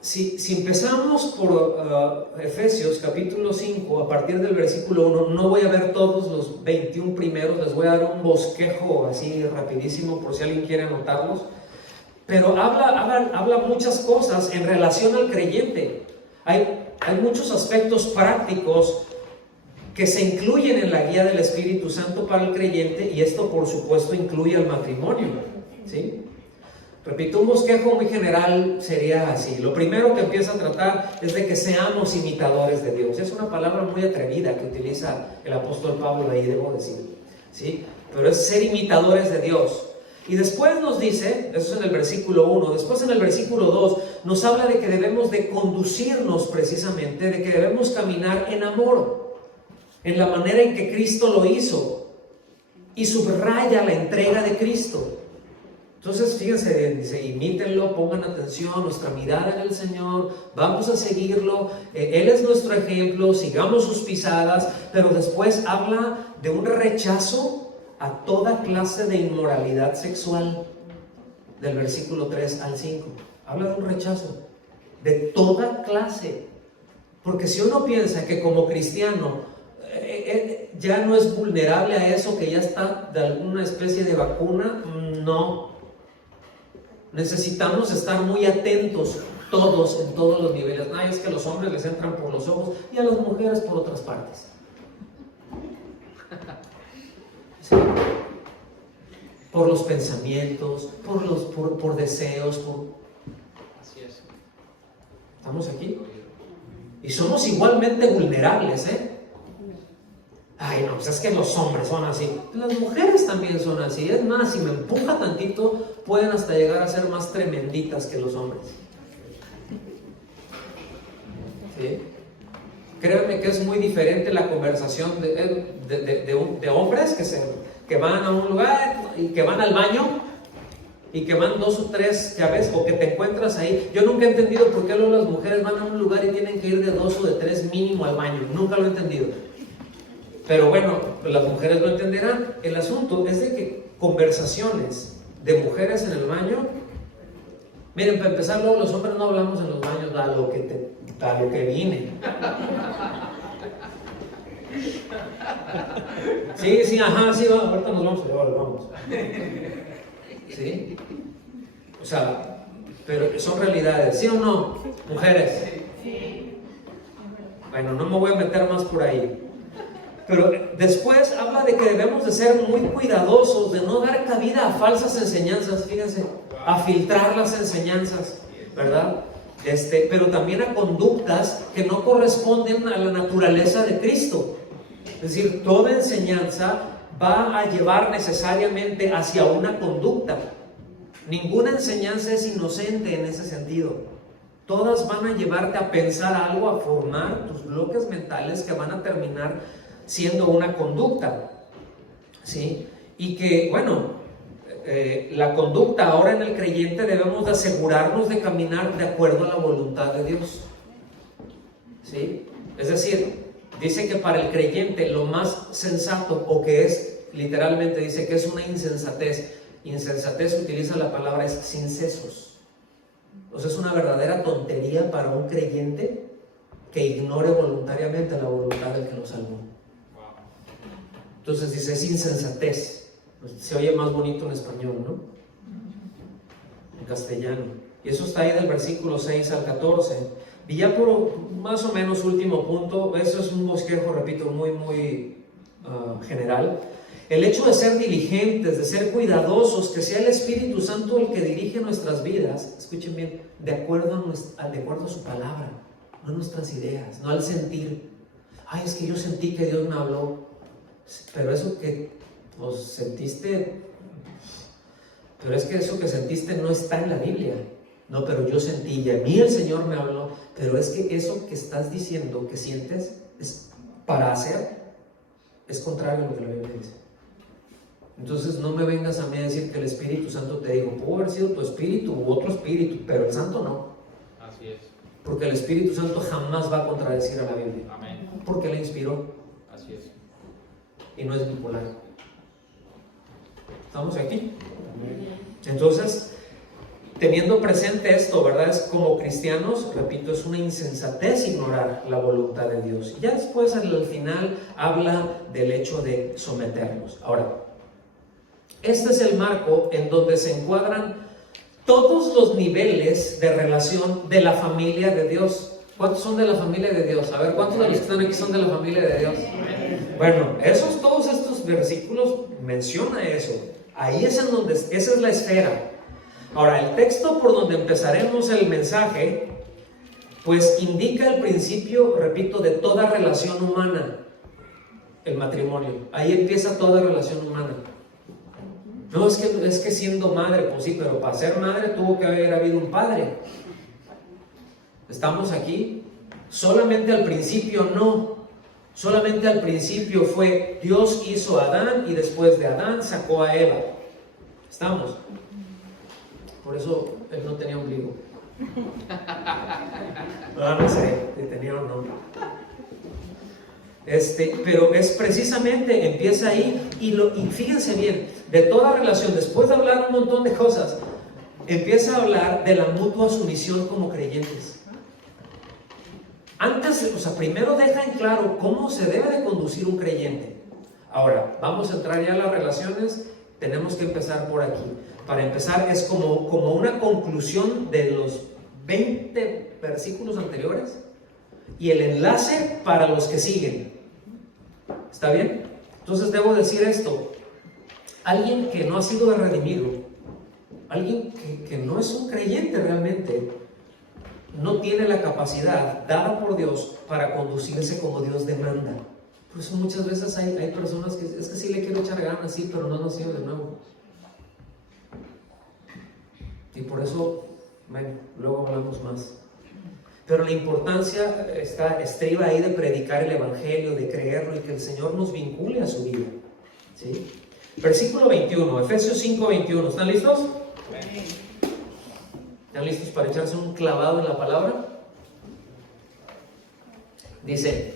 si empezamos por Efesios capítulo 5, a partir del versículo 1, no voy a ver todos los 21 primeros, les voy a dar un bosquejo así rapidísimo por si alguien quiere anotarlos, pero habla muchas cosas en relación al creyente. Hay muchos aspectos prácticos que se incluyen en la guía del Espíritu Santo para el creyente, y esto por supuesto incluye al matrimonio, ¿sí? Repito, un bosquejo muy general sería así. Lo primero que empieza a tratar es de que seamos imitadores de Dios. Es una palabra muy atrevida que utiliza el apóstol Pablo ahí, debo decir, ¿sí? Pero es ser imitadores de Dios. Y después nos dice, eso es en el versículo 1, después en el versículo 2 nos habla de que debemos de conducirnos precisamente, de que debemos caminar en amor, en la manera en que Cristo lo hizo, y subraya la entrega de Cristo. Entonces, fíjense, dice, imítenlo, pongan atención, nuestra mirada en el Señor, vamos a seguirlo, Él es nuestro ejemplo, sigamos sus pisadas, pero después habla de un rechazo a toda clase de inmoralidad sexual, del versículo 3 al 5, habla de un rechazo, de toda clase, porque si uno piensa que como cristiano ya no es vulnerable a eso, que ya está de alguna especie de vacuna, no. Necesitamos estar muy atentos todos, en todos los niveles. Ay, es que los hombres les entran por los ojos y a las mujeres por otras partes. ¿Sí? Por los pensamientos, por deseos, Así es. ¿Estamos aquí? Y somos igualmente vulnerables, ¿eh? Ay, no, pues es que los hombres son así. Las mujeres también son así. Es más, si me empuja tantito, pueden hasta llegar a ser más tremenditas que los hombres. ¿Sí? Créanme que es muy diferente la conversación de hombres que van a un lugar y que van al baño y que van 2 o 3 llaves, o que te encuentras ahí. Yo nunca he entendido por qué luego las mujeres van a un lugar y tienen que ir de 2 o de 3 mínimo al baño. Nunca lo he entendido. Pero bueno, las mujeres lo entenderán. El asunto es de que conversaciones de mujeres en el baño, miren, para empezar, luego los hombres no hablamos en los baños, a lo que vine. Sí, ajá, sí, ahorita nos vamos a llevar, vamos. ¿Sí? O sea, pero son realidades, ¿sí o no, mujeres? Bueno, no me voy a meter más por ahí. Pero después habla de que debemos de ser muy cuidadosos, de no dar cabida a falsas enseñanzas, fíjense, a filtrar las enseñanzas, ¿verdad? Pero también a conductas que no corresponden a la naturaleza de Cristo. Es decir, toda enseñanza va a llevar necesariamente hacia una conducta. Ninguna enseñanza es inocente en ese sentido. Todas van a llevarte a pensar algo, a formar tus bloques mentales que van a terminar siendo una conducta, ¿sí? Y que, bueno, la conducta ahora en el creyente debemos de asegurarnos de caminar de acuerdo a la voluntad de Dios, ¿sí? Es decir, dice que para el creyente lo más sensato, o que es, literalmente dice que es una insensatez. Insensatez, utiliza la palabra, es sin sesos. O sea, es una verdadera tontería para un creyente que ignore voluntariamente la voluntad del que lo salvó. Entonces dice, es insensatez. Se oye más bonito en español, ¿no? En castellano. Y eso está ahí del versículo 6 al 14. Y ya por más o menos último punto, eso es un bosquejo, repito, muy general. El hecho de ser diligentes, de ser cuidadosos, que sea el Espíritu Santo el que dirige nuestras vidas, escuchen bien, de acuerdo a su palabra, no a nuestras ideas, no al sentir. Ay, es que yo sentí que Dios me habló. Pero eso que sentiste, pero es que eso que sentiste no está en la Biblia. No, pero yo sentí, y a mí el Señor me habló. pero es que eso que estás diciendo, que sientes, es para hacer, es contrario a lo que la Biblia dice. Entonces no me vengas a mí a decir que el Espíritu Santo te dijo, pudo haber sido tu espíritu u otro espíritu, pero el Santo no. Así es. Porque el Espíritu Santo jamás va a contradecir a la Biblia. Amén. Porque la inspiró. Así es. Y no es bipolar. ¿Estamos aquí? Entonces, teniendo presente esto, ¿verdad? Es como cristianos, repito, es una insensatez ignorar la voluntad de Dios. Y ya después, al final, habla del hecho de someternos. Ahora, este es el marco en donde se encuadran todos los niveles de relación de la familia de Dios. ¿Cuántos son de la familia de Dios? A ver, ¿cuántos de los que están aquí son de la familia de Dios? Bueno, todos estos versículos menciona eso. Ahí es en donde, esa es la esfera. Ahora, el texto por donde empezaremos el mensaje, pues indica el principio, repito, de toda relación humana, el matrimonio. Ahí empieza toda relación humana. No, es que siendo madre, pues sí, pero para ser madre tuvo que haber habido un padre. ¿Estamos aquí? Solamente al principio no. Solamente al principio fue Dios hizo a Adán y después de Adán sacó a Eva. ¿Estamos? Por eso él no tenía ombligo. No sé si tenía o no. Pero es precisamente, empieza ahí y fíjense bien, de toda relación, después de hablar un montón de cosas, empieza a hablar de la mutua sumisión como creyentes. Antes, primero deja en claro cómo se debe de conducir un creyente. Ahora, vamos a entrar ya a las relaciones, tenemos que empezar por aquí. Para empezar, es como una conclusión de los 20 versículos anteriores y el enlace para los que siguen. ¿Está bien? Entonces debo decir esto. Alguien que no ha sido redimido, alguien que no es un creyente realmente, no tiene la capacidad dada por Dios para conducirse como Dios demanda. Por eso muchas veces hay personas que es que sí le quiero echar ganas, sí, pero no nació de nuevo. Y por eso, bueno, luego hablamos más. Pero la importancia estriba ahí de predicar el Evangelio, de creerlo y que el Señor nos vincule a su vida. ¿Sí? Versículo 21, Efesios 5:21. ¿Están listos? ¿Están listos para echarse un clavado en la palabra? Dice: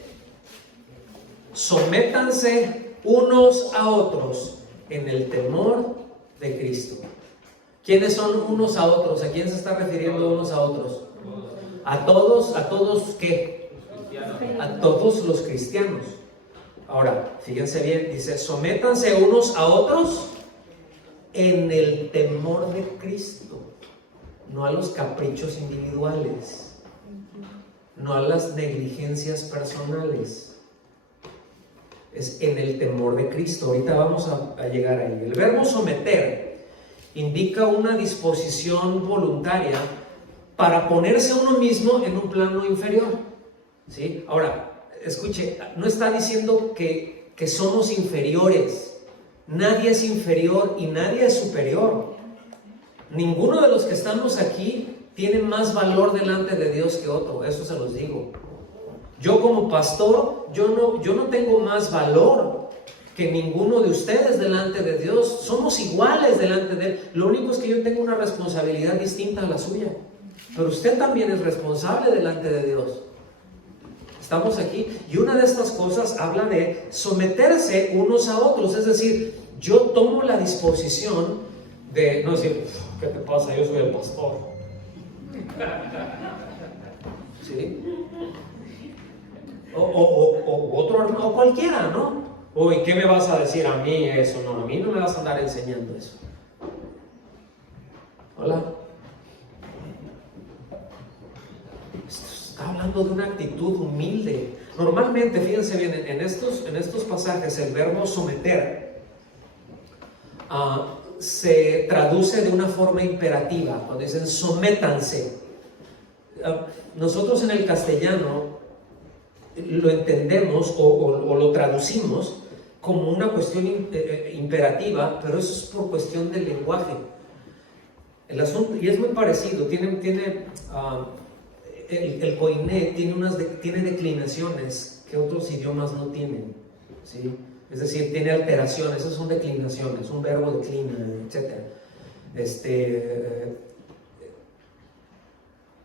sométanse unos a otros en el temor de Cristo. ¿Quiénes son unos a otros? ¿A quién se está refiriendo unos a otros? ¿A todos qué? A todos los cristianos. Ahora, fíjense bien, dice: sométanse unos a otros en el temor de Cristo. No a los caprichos individuales, no a las negligencias personales. Es en el temor de Cristo. Ahorita vamos a llegar ahí. El verbo someter indica una disposición voluntaria para ponerse a uno mismo en un plano inferior. ¿Sí? Ahora, escuche, no está diciendo que somos inferiores. Nadie es inferior y nadie es superior. Ninguno de los que estamos aquí tiene más valor delante de Dios que otro, eso se los digo. Yo como pastor, yo no tengo más valor que ninguno de ustedes delante de Dios. Somos iguales delante de Él. Lo único es que yo tengo una responsabilidad distinta a la suya. Pero usted también es responsable delante de Dios. Estamos aquí. Y una de estas cosas habla de someterse unos a otros. Es decir, yo tomo la disposición de no decir, ¿qué te pasa? Yo soy el pastor. ¿Sí? O otro, o cualquiera, ¿no? ¿Y qué me vas a decir a mí eso? No, a mí no me vas a andar enseñando eso. Hola. Está hablando de una actitud humilde. Normalmente, fíjense bien, en estos pasajes el verbo someter se traduce de una forma imperativa. Cuando dicen sométanse, nosotros en el castellano lo entendemos o lo traducimos como una cuestión imperativa, pero eso es por cuestión del lenguaje. El asunto, y es muy parecido, tiene el koiné tiene declinaciones que otros idiomas no tienen, ¿sí? Es decir, tiene alteraciones, esas son declinaciones, un verbo declina, etc.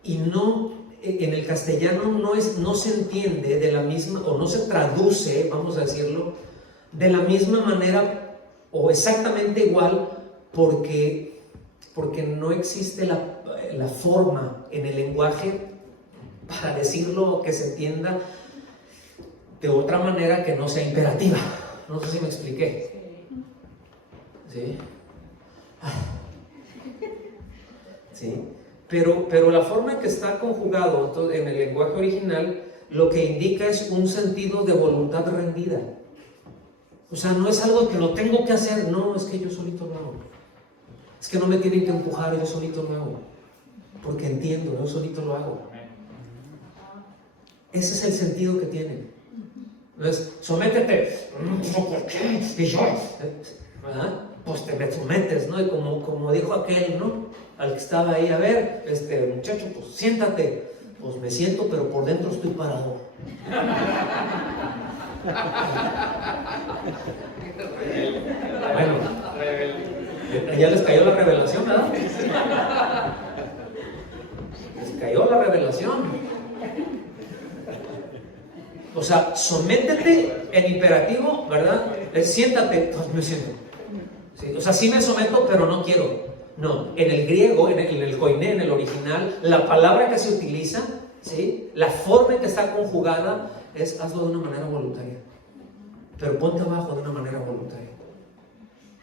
Y no, en el castellano no se entiende de la misma, o no se traduce, vamos a decirlo, de la misma manera o exactamente igual, porque no existe la forma en el lenguaje para decirlo que se entienda de otra manera que no sea imperativa. No sé si me expliqué. ¿Sí? ¿Sí? Pero la forma en que está conjugado en el lenguaje original lo que indica es un sentido de voluntad rendida. O sea, no es algo que lo tengo que hacer, no, es que yo solito lo hago. Es que no me tienen que empujar, yo solito lo hago. Porque entiendo, yo solito lo hago. Ese es el sentido que tiene. Entonces, sométete. ¿Por qué? Y yo, ¿verdad? Pues te sometes, ¿no? Y como dijo aquel, ¿no? Al que estaba ahí, a ver, muchacho, pues siéntate. Pues me siento, pero por dentro estoy parado. Bueno, ya les cayó la revelación, ¿verdad? Les cayó la revelación. O sea, sométete en imperativo, ¿verdad? Siéntate, pues me siento. ¿Sí? O sea, sí me someto, pero no quiero. No, en el griego, en el koiné, en el original, la palabra que se utiliza, ¿sí? La forma en que está conjugada es hazlo de una manera voluntaria. Pero ponte abajo de una manera voluntaria.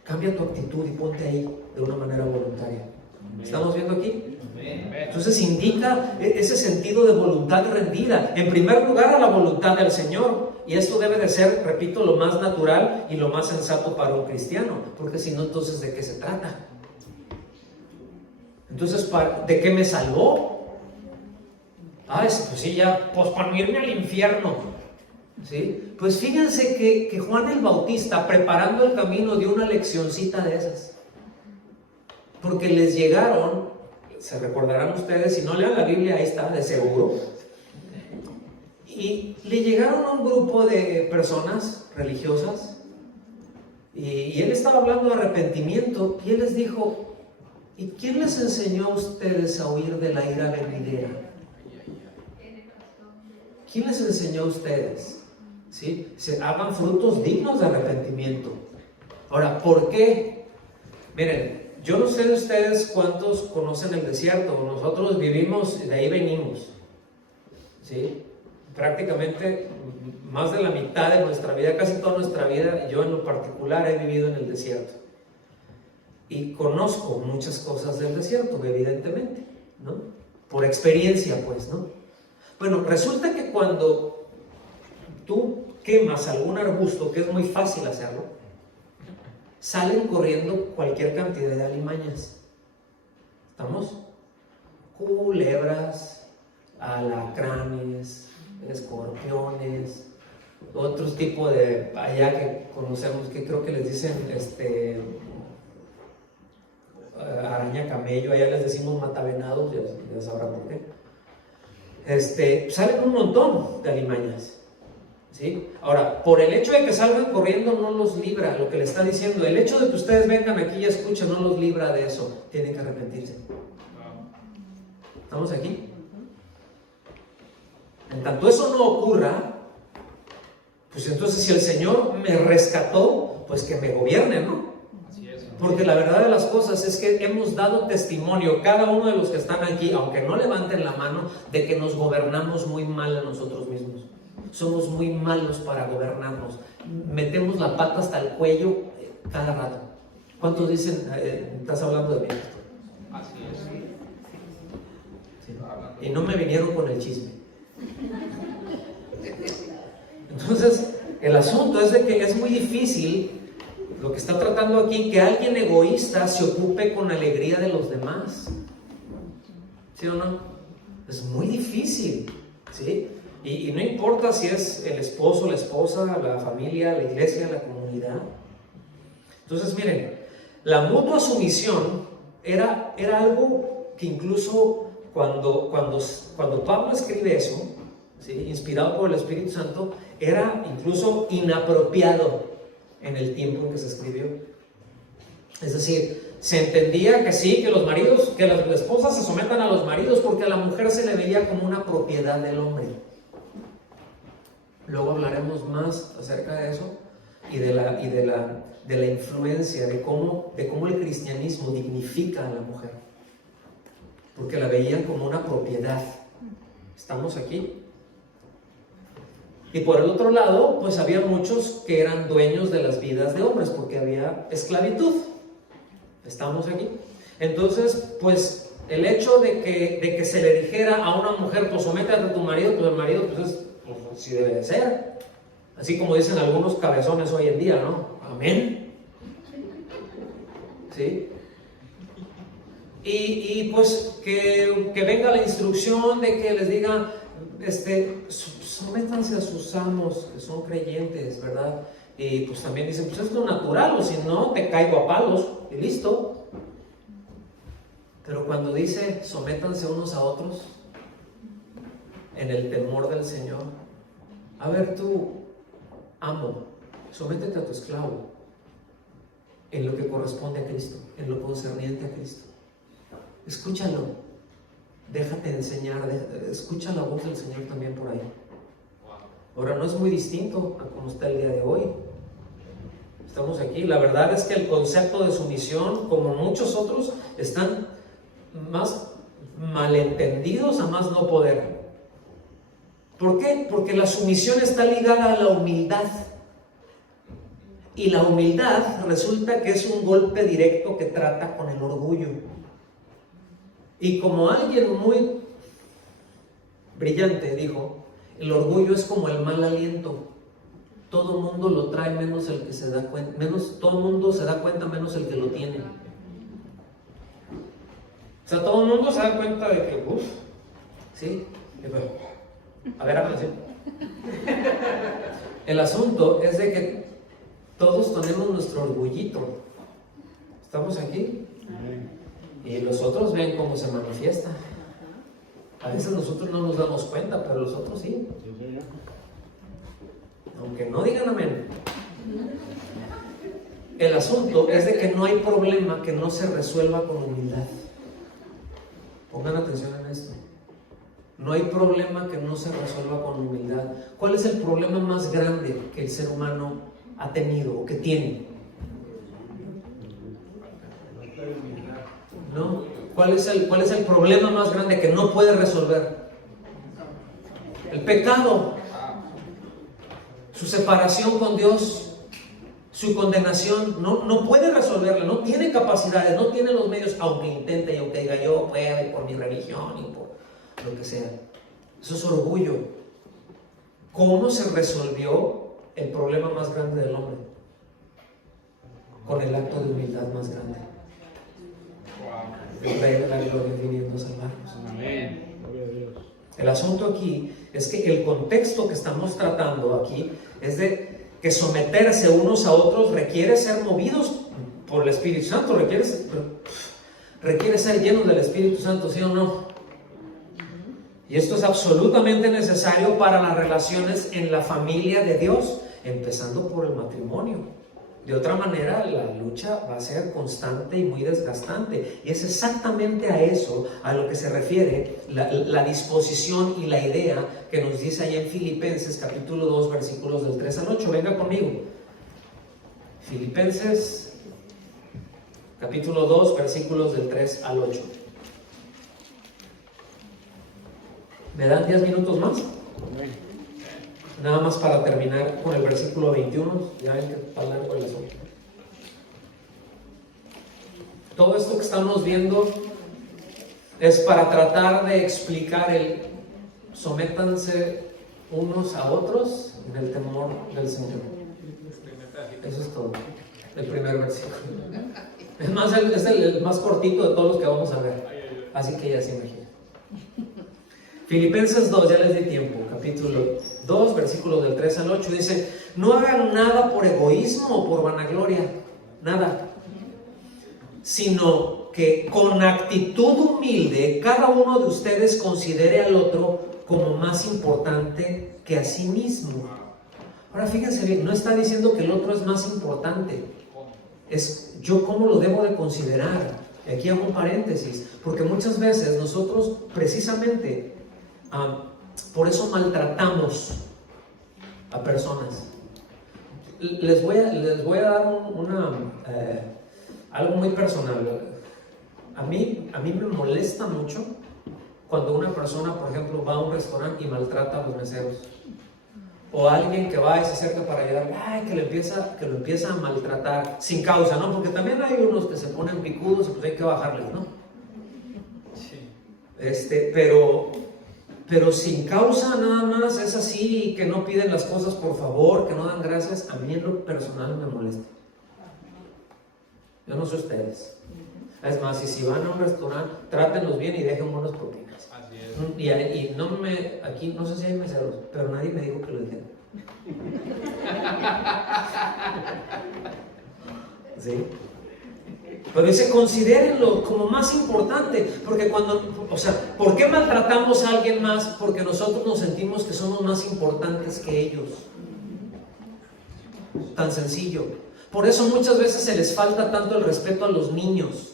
Cambia tu actitud y ponte ahí de una manera voluntaria. ¿Estamos viendo aquí? Entonces indica ese sentido de voluntad rendida. En primer lugar, a la voluntad del Señor. Y esto debe de ser, repito, lo más natural y lo más sensato para un cristiano. Porque si no, entonces, ¿de qué se trata? Entonces, ¿de qué me salvó? Pues sí, ya, pues para no irme al infierno. ¿Sí? Pues fíjense que Juan el Bautista, preparando el camino, dio una leccioncita de esas. Porque les llegaron, se recordarán ustedes, si no lean la Biblia, ahí está, de seguro. Y le llegaron a un grupo de personas religiosas y él estaba hablando de arrepentimiento y él les dijo: ¿y quién les enseñó a ustedes a huir de la ira venidera? ¿Quién les enseñó a ustedes? ¿Sí? Se hagan frutos dignos de arrepentimiento. Ahora, ¿por qué? Miren, yo no sé de ustedes cuántos conocen el desierto. Nosotros vivimos, de ahí venimos. ¿Sí? Prácticamente más de la mitad de nuestra vida, casi toda nuestra vida, yo en lo particular he vivido en el desierto. Y conozco muchas cosas del desierto, evidentemente, ¿no? Por experiencia, pues, ¿no? Bueno, resulta que cuando tú quemas algún arbusto, que es muy fácil hacerlo, salen corriendo cualquier cantidad de alimañas. ¿Estamos? Culebras, alacranes, escorpiones, otros tipos de, allá que conocemos, que creo que les dicen araña camello, allá les decimos matavenados, ya sabrán por qué. Salen un montón de alimañas. ¿Sí? Ahora, por el hecho de que salgan corriendo no los libra, lo que le está diciendo, el hecho de que ustedes vengan aquí y escuchen no los libra de eso, tienen que arrepentirse. ¿Estamos aquí? En tanto eso no ocurra, pues entonces si el Señor me rescató, pues que me gobierne, ¿no? Porque la verdad de las cosas es que hemos dado testimonio, cada uno de los que están aquí, aunque no levanten la mano, de que nos gobernamos muy mal a nosotros mismos. Somos muy malos para gobernarnos. Metemos la pata hasta el cuello cada rato. ¿Cuántos dicen, estás hablando de mí? Así es. Sí. Y no me vinieron con el chisme. Entonces, el asunto es de que es muy difícil, lo que está tratando aquí, que alguien egoísta se ocupe con alegría de los demás. ¿Sí o no? Es muy difícil, ¿sí? Y no importa si es el esposo, la esposa, la familia, la iglesia, la comunidad. Entonces, miren, la mutua sumisión era algo que incluso cuando Pablo escribe eso, ¿sí?, inspirado por el Espíritu Santo, era incluso inapropiado en el tiempo en que se escribió. Es decir, se entendía que sí, que los maridos, que las esposas se sometan a los maridos, porque a la mujer se le veía como una propiedad del hombre. Luego hablaremos más acerca de eso y de la influencia, de cómo el cristianismo dignifica a la mujer, porque la veían como una propiedad. ¿Estamos aquí? Y por el otro lado, pues había muchos que eran dueños de las vidas de hombres, porque había esclavitud. ¿Estamos aquí? Entonces, pues el hecho de que se le dijera a una mujer, pues sométate a tu marido, pues el marido, pues sí debe de ser. Así como dicen algunos cabezones hoy en día, ¿no? Amén. ¿Sí? Y pues que venga la instrucción de que les diga, sométanse a sus amos, que son creyentes, ¿verdad? Y pues también dicen, pues es lo natural, o si no, te caigo a palos, y listo. Pero cuando dice, sométanse unos a otros, en el temor del Señor, a ver tú, amo, sométete a tu esclavo, en lo que corresponde a Cristo, en lo concerniente a Cristo. Escúchalo, déjate enseñar, escucha la voz del Señor también por ahí. Ahora, no es muy distinto a como está el día de hoy. Estamos aquí. La verdad es que el concepto de sumisión, como muchos otros, están más malentendidos a más no poder. ¿Por qué? Porque la sumisión está ligada a la humildad. Y la humildad resulta que es un golpe directo que trata con el orgullo. Y como alguien muy brillante dijo, el orgullo es como el mal aliento. Todo mundo lo trae menos el que se da cuenta, todo mundo se da cuenta menos el que lo tiene. O sea, todo el mundo se da cuenta de que, ¿sí? A ver, así. El asunto es de que todos tenemos nuestro orgullito. ¿Estamos aquí? Y los otros ven cómo se manifiesta. A veces nosotros no nos damos cuenta, pero los otros sí. Aunque no digan amén. El asunto es de que no hay problema que no se resuelva con humildad. Pongan atención en esto. No hay problema que no se resuelva con humildad. ¿Cuál es el problema más grande que el ser humano ha tenido o que tiene? ¿No? ¿Cuál es el problema más grande que no puede resolver? El pecado, su separación con Dios, su condenación. No puede resolverla, no tiene capacidades, no tiene los medios, aunque intente y aunque diga yo puedo por mi religión y por lo que sea. Eso es orgullo. ¿Cómo se resolvió el problema más grande del hombre? Con el acto de humildad más grande. El Rey de la Gloria viniendo a salvarnos. Amén. El asunto aquí es que el contexto que estamos tratando aquí es de que someterse unos a otros requiere ser movidos por el Espíritu Santo, requiere ser llenos del Espíritu Santo, ¿sí o no? Y esto es absolutamente necesario para las relaciones en la familia de Dios, empezando por el matrimonio. De otra manera, la lucha va a ser constante y muy desgastante. Y es exactamente a eso a lo que se refiere la disposición y la idea que nos dice allá en Filipenses capítulo 2, versículos del 3 al 8. Venga conmigo. Filipenses capítulo 2, versículos del 3 al 8. ¿Me dan 10 minutos más? Nada más para terminar con el versículo 21. Ya ven que está largo el asunto. Todo esto que estamos viendo es para tratar de explicar el sométanse unos a otros en el temor del Señor. Eso es todo. El primer versículo. Es más, es el más cortito de todos los que vamos a ver. Así que ya se imagina. Filipenses 2, ya les di tiempo, capítulo 2, versículos del 3 al 8, dice: no hagan nada por egoísmo o por vanagloria, nada, sino que con actitud humilde cada uno de ustedes considere al otro como más importante que a sí mismo. Ahora fíjense bien, no está diciendo que el otro es más importante, es yo cómo lo debo de considerar. Aquí hago un paréntesis, porque muchas veces nosotros precisamente por eso maltratamos a personas. Les voy a dar algo muy personal. A mí me molesta mucho cuando una persona, por ejemplo, va a un restaurante y maltrata a los meseros. O alguien que va y se acerca para ayudar, que lo empieza a maltratar sin causa, ¿no? Porque también hay unos que se ponen picudos y pues hay que bajarles, ¿no? Sí. Pero sin causa nada más, es así, que no piden las cosas por favor, que no dan gracias, a mí en lo personal me molesta. Yo no sé ustedes. Es más, y si van a un restaurante, trátenlos bien y dejen buenas propinas. Así es. Y aquí no sé si hay meseros, pero nadie me dijo que lo dijera. ¿Sí? Pero dice, considérenlo como más importante, porque ¿por qué maltratamos a alguien más? Porque nosotros nos sentimos que somos más importantes que ellos. Tan sencillo. Por eso muchas veces se les falta tanto el respeto a los niños.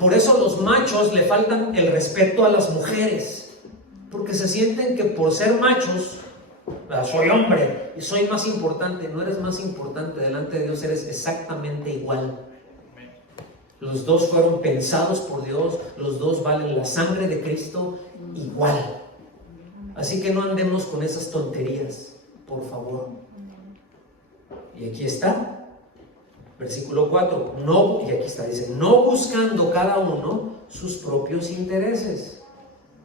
Por eso los machos le faltan el respeto a las mujeres, porque se sienten que por ser machos, soy hombre y soy más importante. No eres más importante, delante de Dios eres exactamente igual. Los dos fueron pensados por Dios, los dos valen la sangre de Cristo igual. Así que no andemos con esas tonterías, por favor. Y aquí está. Versículo 4, y aquí está, dice, no buscando cada uno sus propios intereses.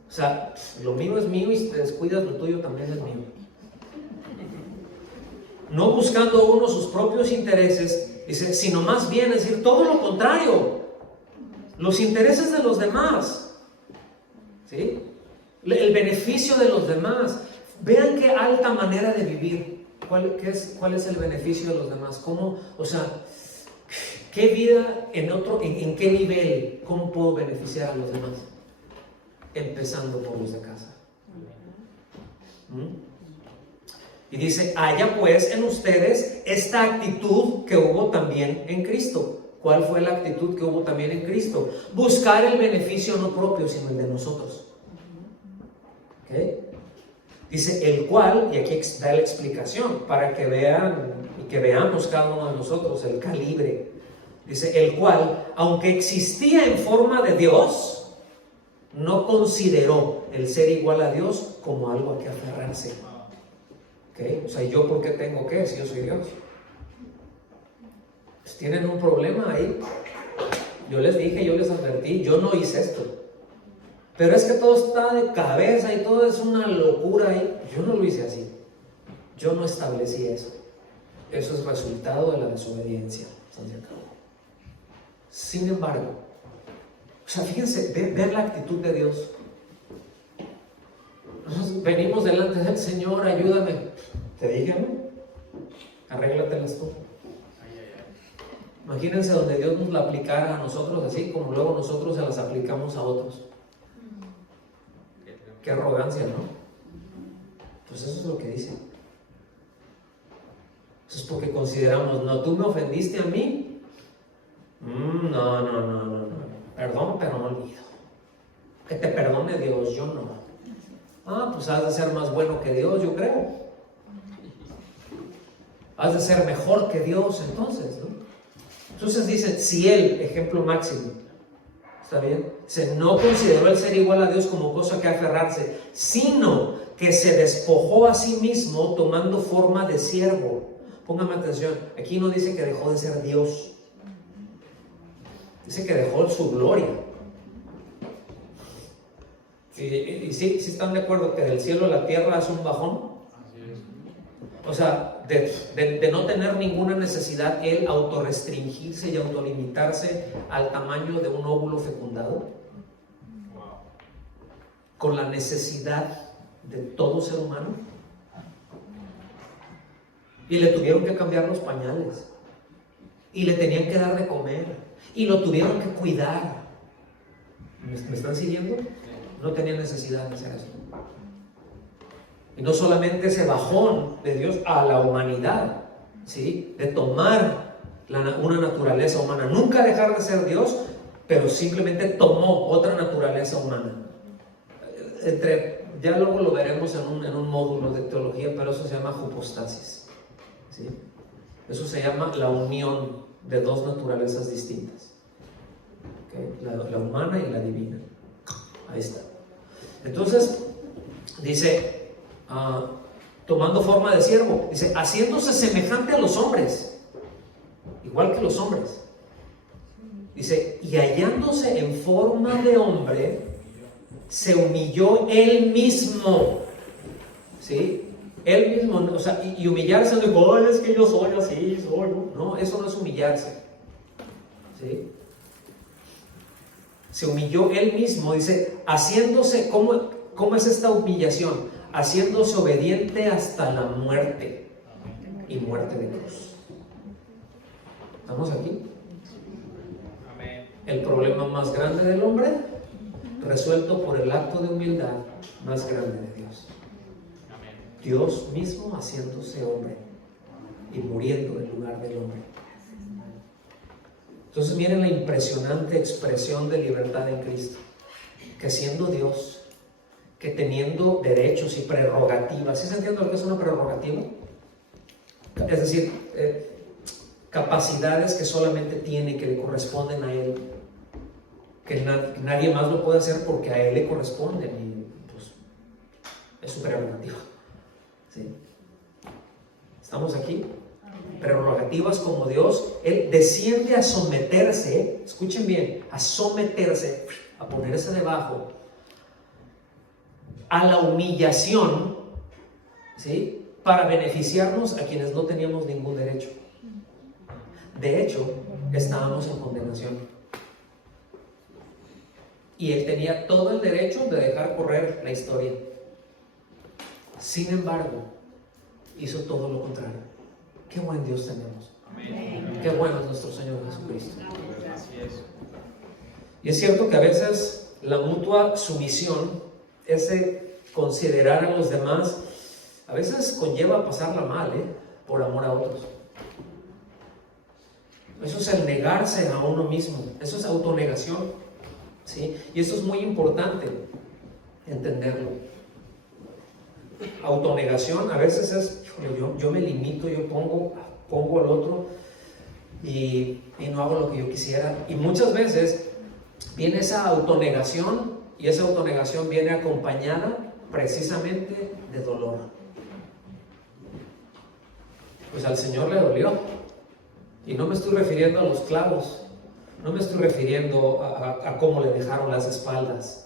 O sea, lo mío es mío y si te descuidas, lo tuyo también es mío. No buscando uno sus propios intereses, dice, sino más bien, es decir, todo lo contrario, los intereses de los demás, ¿sí? El beneficio de los demás. Vean qué alta manera de vivir. ¿Cuál es el beneficio de los demás? ¿Cómo, qué vida en qué nivel, cómo puedo beneficiar a los demás? Empezando por los de casa. Y dice, haya pues en ustedes esta actitud que hubo también en Cristo. ¿Cuál fue la actitud que hubo también en Cristo? Buscar el beneficio no propio, sino el de nosotros. ¿Okay? Dice, el cual, y aquí da la explicación para que vean y que veamos cada uno de nosotros el calibre. Dice, el cual, aunque existía en forma de Dios, no consideró el ser igual a Dios como algo a que aferrarse. ¿Okay? O sea, ¿yo por qué tengo que si yo soy Dios? Pues tienen un problema ahí. Yo les dije, yo les advertí, yo no hice esto. Pero es que todo está de cabeza y todo es una locura ahí. Yo no lo hice así. Yo no establecí eso. Eso es resultado de la desobediencia. Sin embargo, o sea, fíjense, vean la actitud de Dios. Nosotros venimos delante del Señor, ayúdame. Te dije, ¿no? Arréglatelas tú. Imagínense donde Dios nos la aplicara a nosotros así, como luego nosotros se las aplicamos a otros. Qué arrogancia, ¿no? Pues eso es lo que dice. Eso es porque consideramos, no, tú me ofendiste a mí. No. Perdón, pero no olvido. Que te perdone Dios, yo no. Pues has de ser más bueno que Dios, yo creo. Has de ser mejor que Dios, entonces, ¿no? Entonces dice, si él, ejemplo máximo, ¿está bien? No consideró el ser igual a Dios como cosa que aferrarse, sino que se despojó a sí mismo tomando forma de siervo. Póngame atención, aquí no dice que dejó de ser Dios. Dice que dejó su gloria. Y sí están de acuerdo que del cielo a la tierra es un bajón. O sea, de no tener ninguna necesidad, él autorrestringirse y autolimitarse al tamaño de un óvulo fecundado, con la necesidad de todo ser humano. Y le tuvieron que cambiar los pañales. y le tenían que dar de comer y lo tuvieron que cuidar. ¿Me están siguiendo? No tenían necesidad de hacer eso. Y no solamente ese bajón de Dios a la humanidad, ¿sí? De tomar una naturaleza humana, nunca dejar de ser Dios, pero simplemente tomó otra naturaleza humana. Ya luego lo veremos en un módulo de teología, pero eso se llama hypostasis, ¿sí? Eso se llama la unión de dos naturalezas distintas, ¿okay? La humana y la divina. Ahí está. Entonces dice, tomando forma de siervo, dice, haciéndose semejante a los hombres, igual que los hombres. Dice, y hallándose en forma de hombre, se humilló él mismo, ¿sí? Él mismo, o sea, y humillarse no digo, oh, es que yo soy así, soy. No, eso no es humillarse, ¿sí? Se humilló él mismo, dice, haciéndose, ¿cómo es esta humillación? Haciéndose obediente hasta la muerte, y muerte de cruz. ¿Estamos aquí? El problema más grande del hombre, resuelto por el acto de humildad más grande de Dios. Dios mismo haciéndose hombre y muriendo en lugar del hombre. Entonces miren la impresionante expresión de libertad en Cristo, que siendo Dios, que teniendo derechos y prerrogativas, ¿sí se entiende lo que es una prerrogativa? Es decir, capacidades que solamente tiene, que le corresponden a Él, que nadie más lo puede hacer porque a Él le corresponden, y pues es su prerrogativa, ¿sí? ¿Estamos aquí? Prerrogativas como Dios. Él desciende a someterse, escuchen bien, a someterse, a ponerse debajo, a la humillación, ¿sí? Para beneficiarnos a quienes no teníamos ningún derecho. De hecho, estábamos en condenación. Y Él tenía todo el derecho de dejar correr la historia. Sin embargo, hizo todo lo contrario. Qué buen Dios tenemos. Amén. Qué bueno es nuestro Señor Jesucristo. Así es. Y es cierto que a veces la mutua sumisión, ese considerar a los demás, a veces conlleva pasarla mal, por amor a otros. Eso es el negarse a uno mismo. Eso es autonegación, ¿sí? Y esto es muy importante entenderlo. Autonegación a veces es, yo me limito, yo pongo al otro y no hago lo que yo quisiera. Y muchas veces viene esa autonegación, y esa autonegación viene acompañada precisamente de dolor. Pues al Señor le dolió. Y no me estoy refiriendo a los clavos, no me estoy refiriendo a cómo le dejaron las espaldas,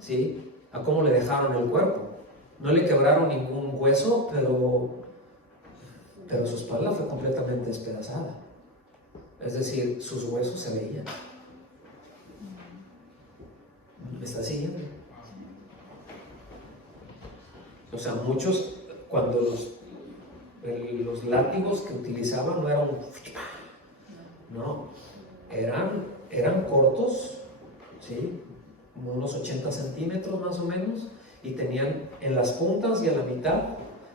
¿sí? A cómo le dejaron el cuerpo. No le quebraron ningún hueso, pero su espalda fue completamente despedazada. Es decir, sus huesos se veían. ¿Me está siguiendo? O sea, muchos, cuando los látigos que utilizaban no eran eran cortos, ¿sí? Como unos 80 centímetros más o menos, y tenían en las puntas y a la mitad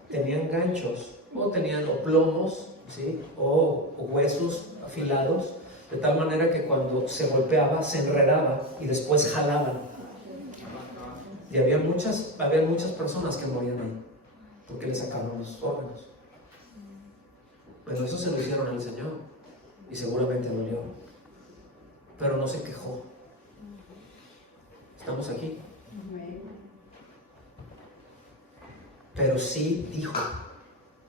tenían ganchos, o tenían plomos, ¿sí? o huesos afilados, de tal manera que cuando se golpeaba se enredaba y después jalaban. Y había muchas personas que morían ahí porque le sacaron los órganos. Pero eso se lo hicieron al Señor y seguramente dolió, pero no se quejó. Estamos aquí. Pero sí dijo,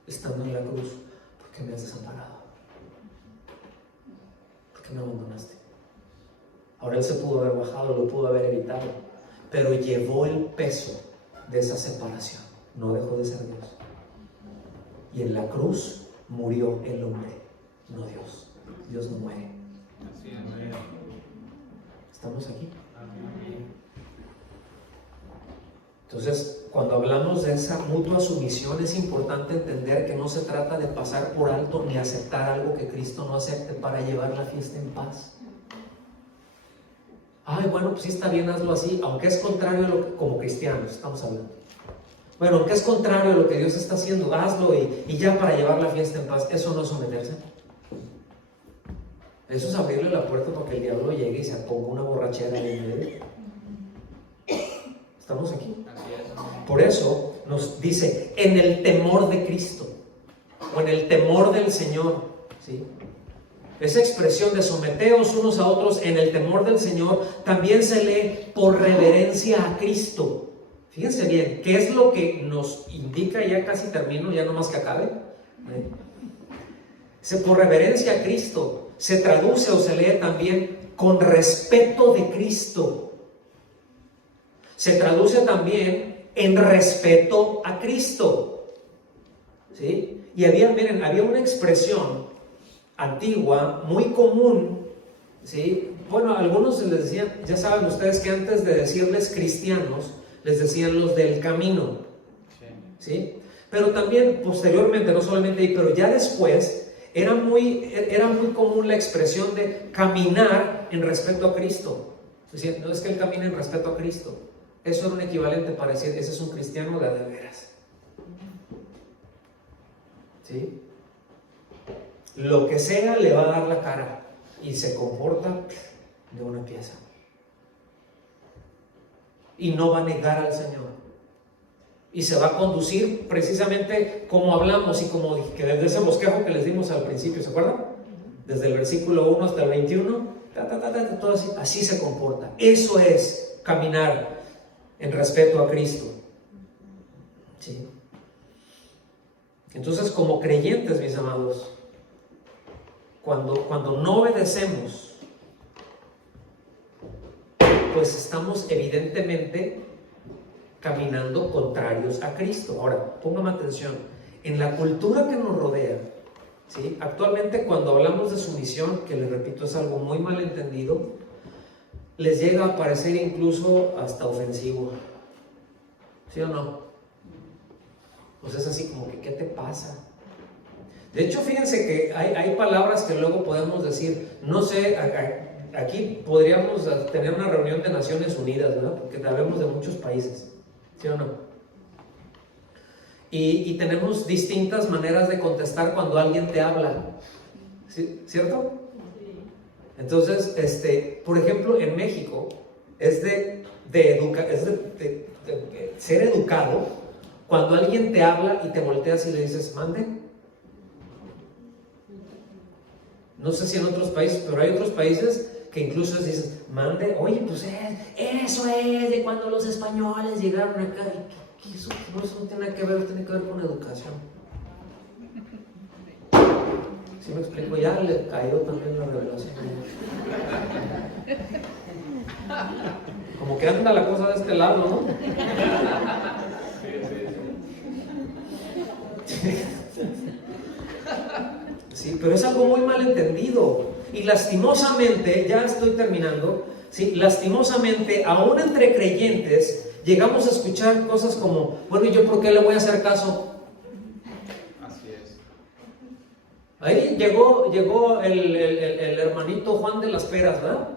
estando en la cruz, ¿por qué me has desamparado? ¿Por qué me abandonaste? Ahora Él se pudo haber bajado, lo pudo haber evitado, pero llevó el peso de esa separación. No dejó de ser Dios. Y en la cruz murió el hombre, no Dios. Dios no muere. ¿Estamos aquí? Entonces, cuando hablamos de esa mutua sumisión, es importante entender que no se trata de pasar por alto ni aceptar algo que Cristo no acepte para llevar la fiesta en paz. Ay, bueno, pues sí está bien, hazlo así, aunque es contrario a lo que, como cristianos estamos hablando. Bueno, aunque es contrario a lo que Dios está haciendo, hazlo y ya para llevar la fiesta en paz. Eso no es someterse. Eso es abrirle la puerta para que el diablo llegue y se ponga una borrachera ahí en medio. Estamos aquí. Por eso nos dice, en el temor de Cristo, o en el temor del Señor, ¿sí? Esa expresión de someteos unos a otros en el temor del Señor también se lee por reverencia a Cristo. Fíjense bien, ¿qué es lo que nos indica? Ya casi termino, ya nomás que acabe. Por reverencia a Cristo se traduce o se lee también con respeto de Cristo. Se traduce también en respeto a Cristo, ¿sí? Y había una expresión antigua, muy común, ¿sí? Bueno, algunos les decían, ya saben ustedes que antes de decirles cristianos, les decían los del camino, ¿sí? Pero también posteriormente, no solamente ahí, pero ya después, era muy común la expresión de caminar en respeto a Cristo. Decían, no es que él camine en respeto a Cristo. Eso era un equivalente para decir, ese es un cristiano de veras. ¿Sí? Lo que sea le va a dar la cara y se comporta de una pieza. Y no va a negar al Señor. Y se va a conducir precisamente como hablamos y como dije, que desde ese bosquejo que les dimos al principio, ¿se acuerdan? Desde el versículo 1 hasta el 21, todo así se comporta. Eso es caminar en respeto a Cristo. ¿Sí? Entonces, como creyentes, mis amados, cuando no obedecemos, pues estamos evidentemente caminando contrarios a Cristo. Ahora, póngame atención, en la cultura que nos rodea, ¿sí? Actualmente cuando hablamos de sumisión, que les repito es algo muy mal entendido, les llega a parecer incluso hasta ofensivo. ¿Sí o no? Pues es así como que, ¿qué te pasa? De hecho, fíjense que hay palabras que luego podemos decir, no sé, aquí podríamos tener una reunión de Naciones Unidas, ¿verdad? Porque hablamos de muchos países, ¿sí o no? Y tenemos distintas maneras de contestar cuando alguien te habla, ¿sí? ¿Cierto? Entonces, por ejemplo, en México es de ser educado cuando alguien te habla y te volteas y le dices, mande. No sé si en otros países, pero hay otros países que incluso dices, mande, oye, pues eso es de cuando los españoles llegaron acá. ¿Y eso no tiene nada que ver, tiene que ver con educación? ¿Sí me explico? Ya le cayó también la revelación. Como que anda la cosa de este lado, ¿no? Sí, pero es algo muy mal entendido. Y lastimosamente, ya estoy terminando, ¿sí? Lastimosamente, aún entre creyentes, llegamos a escuchar cosas como, bueno, ¿y yo por qué le voy a hacer caso? Así es. Ahí llegó el hermanito Juan de las Peras, ¿verdad?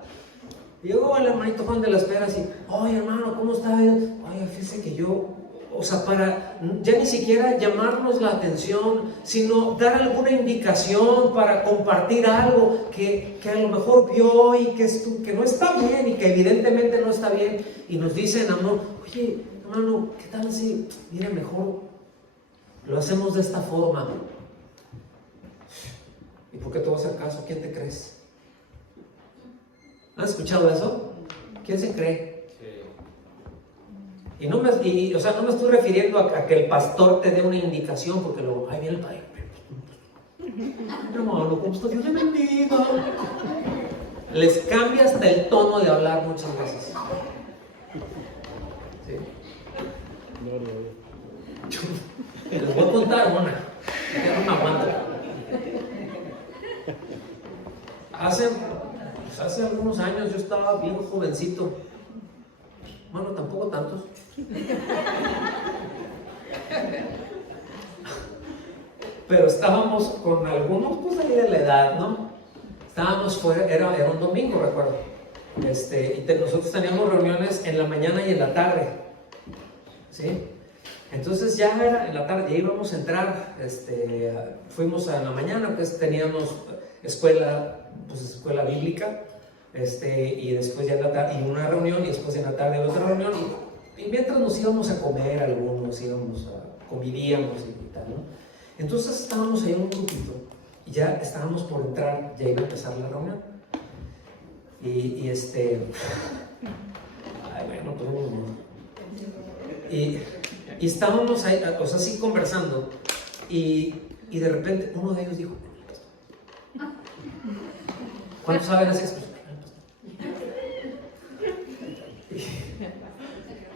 Llegó el hermanito Juan de las Peras y, oye hermano, ¿cómo está? Oye, fíjese que yo, o sea, para ya ni siquiera llamarnos la atención, sino dar alguna indicación para compartir algo que a lo mejor vio y que no está bien y que evidentemente no está bien, y nos dicen, amor, oye hermano, ¿qué tal si, mire, mejor lo hacemos de esta forma? ¿Y por qué te voy a hacer caso? ¿Quién te crees? ¿Han escuchado eso? ¿Quién se cree? Sí. No me estoy refiriendo a que el pastor te dé una indicación, porque luego, ay, viene el padre. Hermano, ¿cómo está? Dios le bendiga. Les cambia hasta el tono de hablar muchas veces. ¿Sí? Les voy a contar una. Que no me aguanta. Hace algunos años yo estaba bien jovencito, Bueno, tampoco tantos. Pero estábamos con algunos, pues ahí de la edad, ¿no? Estábamos fuera, era un domingo, recuerdo. Nosotros teníamos reuniones en la mañana y en la tarde, ¿sí? Entonces ya era en la tarde, ya íbamos a entrar, fuimos a la mañana, pues teníamos escuela bíblica, y después ya en la tarde, y una reunión, y después en la tarde otra reunión, y mientras nos íbamos a comer, algunos convivíamos y tal, ¿no? Entonces estábamos ahí en un grupito, y ya estábamos por entrar, ya iba a empezar la reunión, ay, bueno, todo y estábamos ahí, o sea, así conversando, y de repente uno de ellos dijo, ¿cuántos saben así expresión?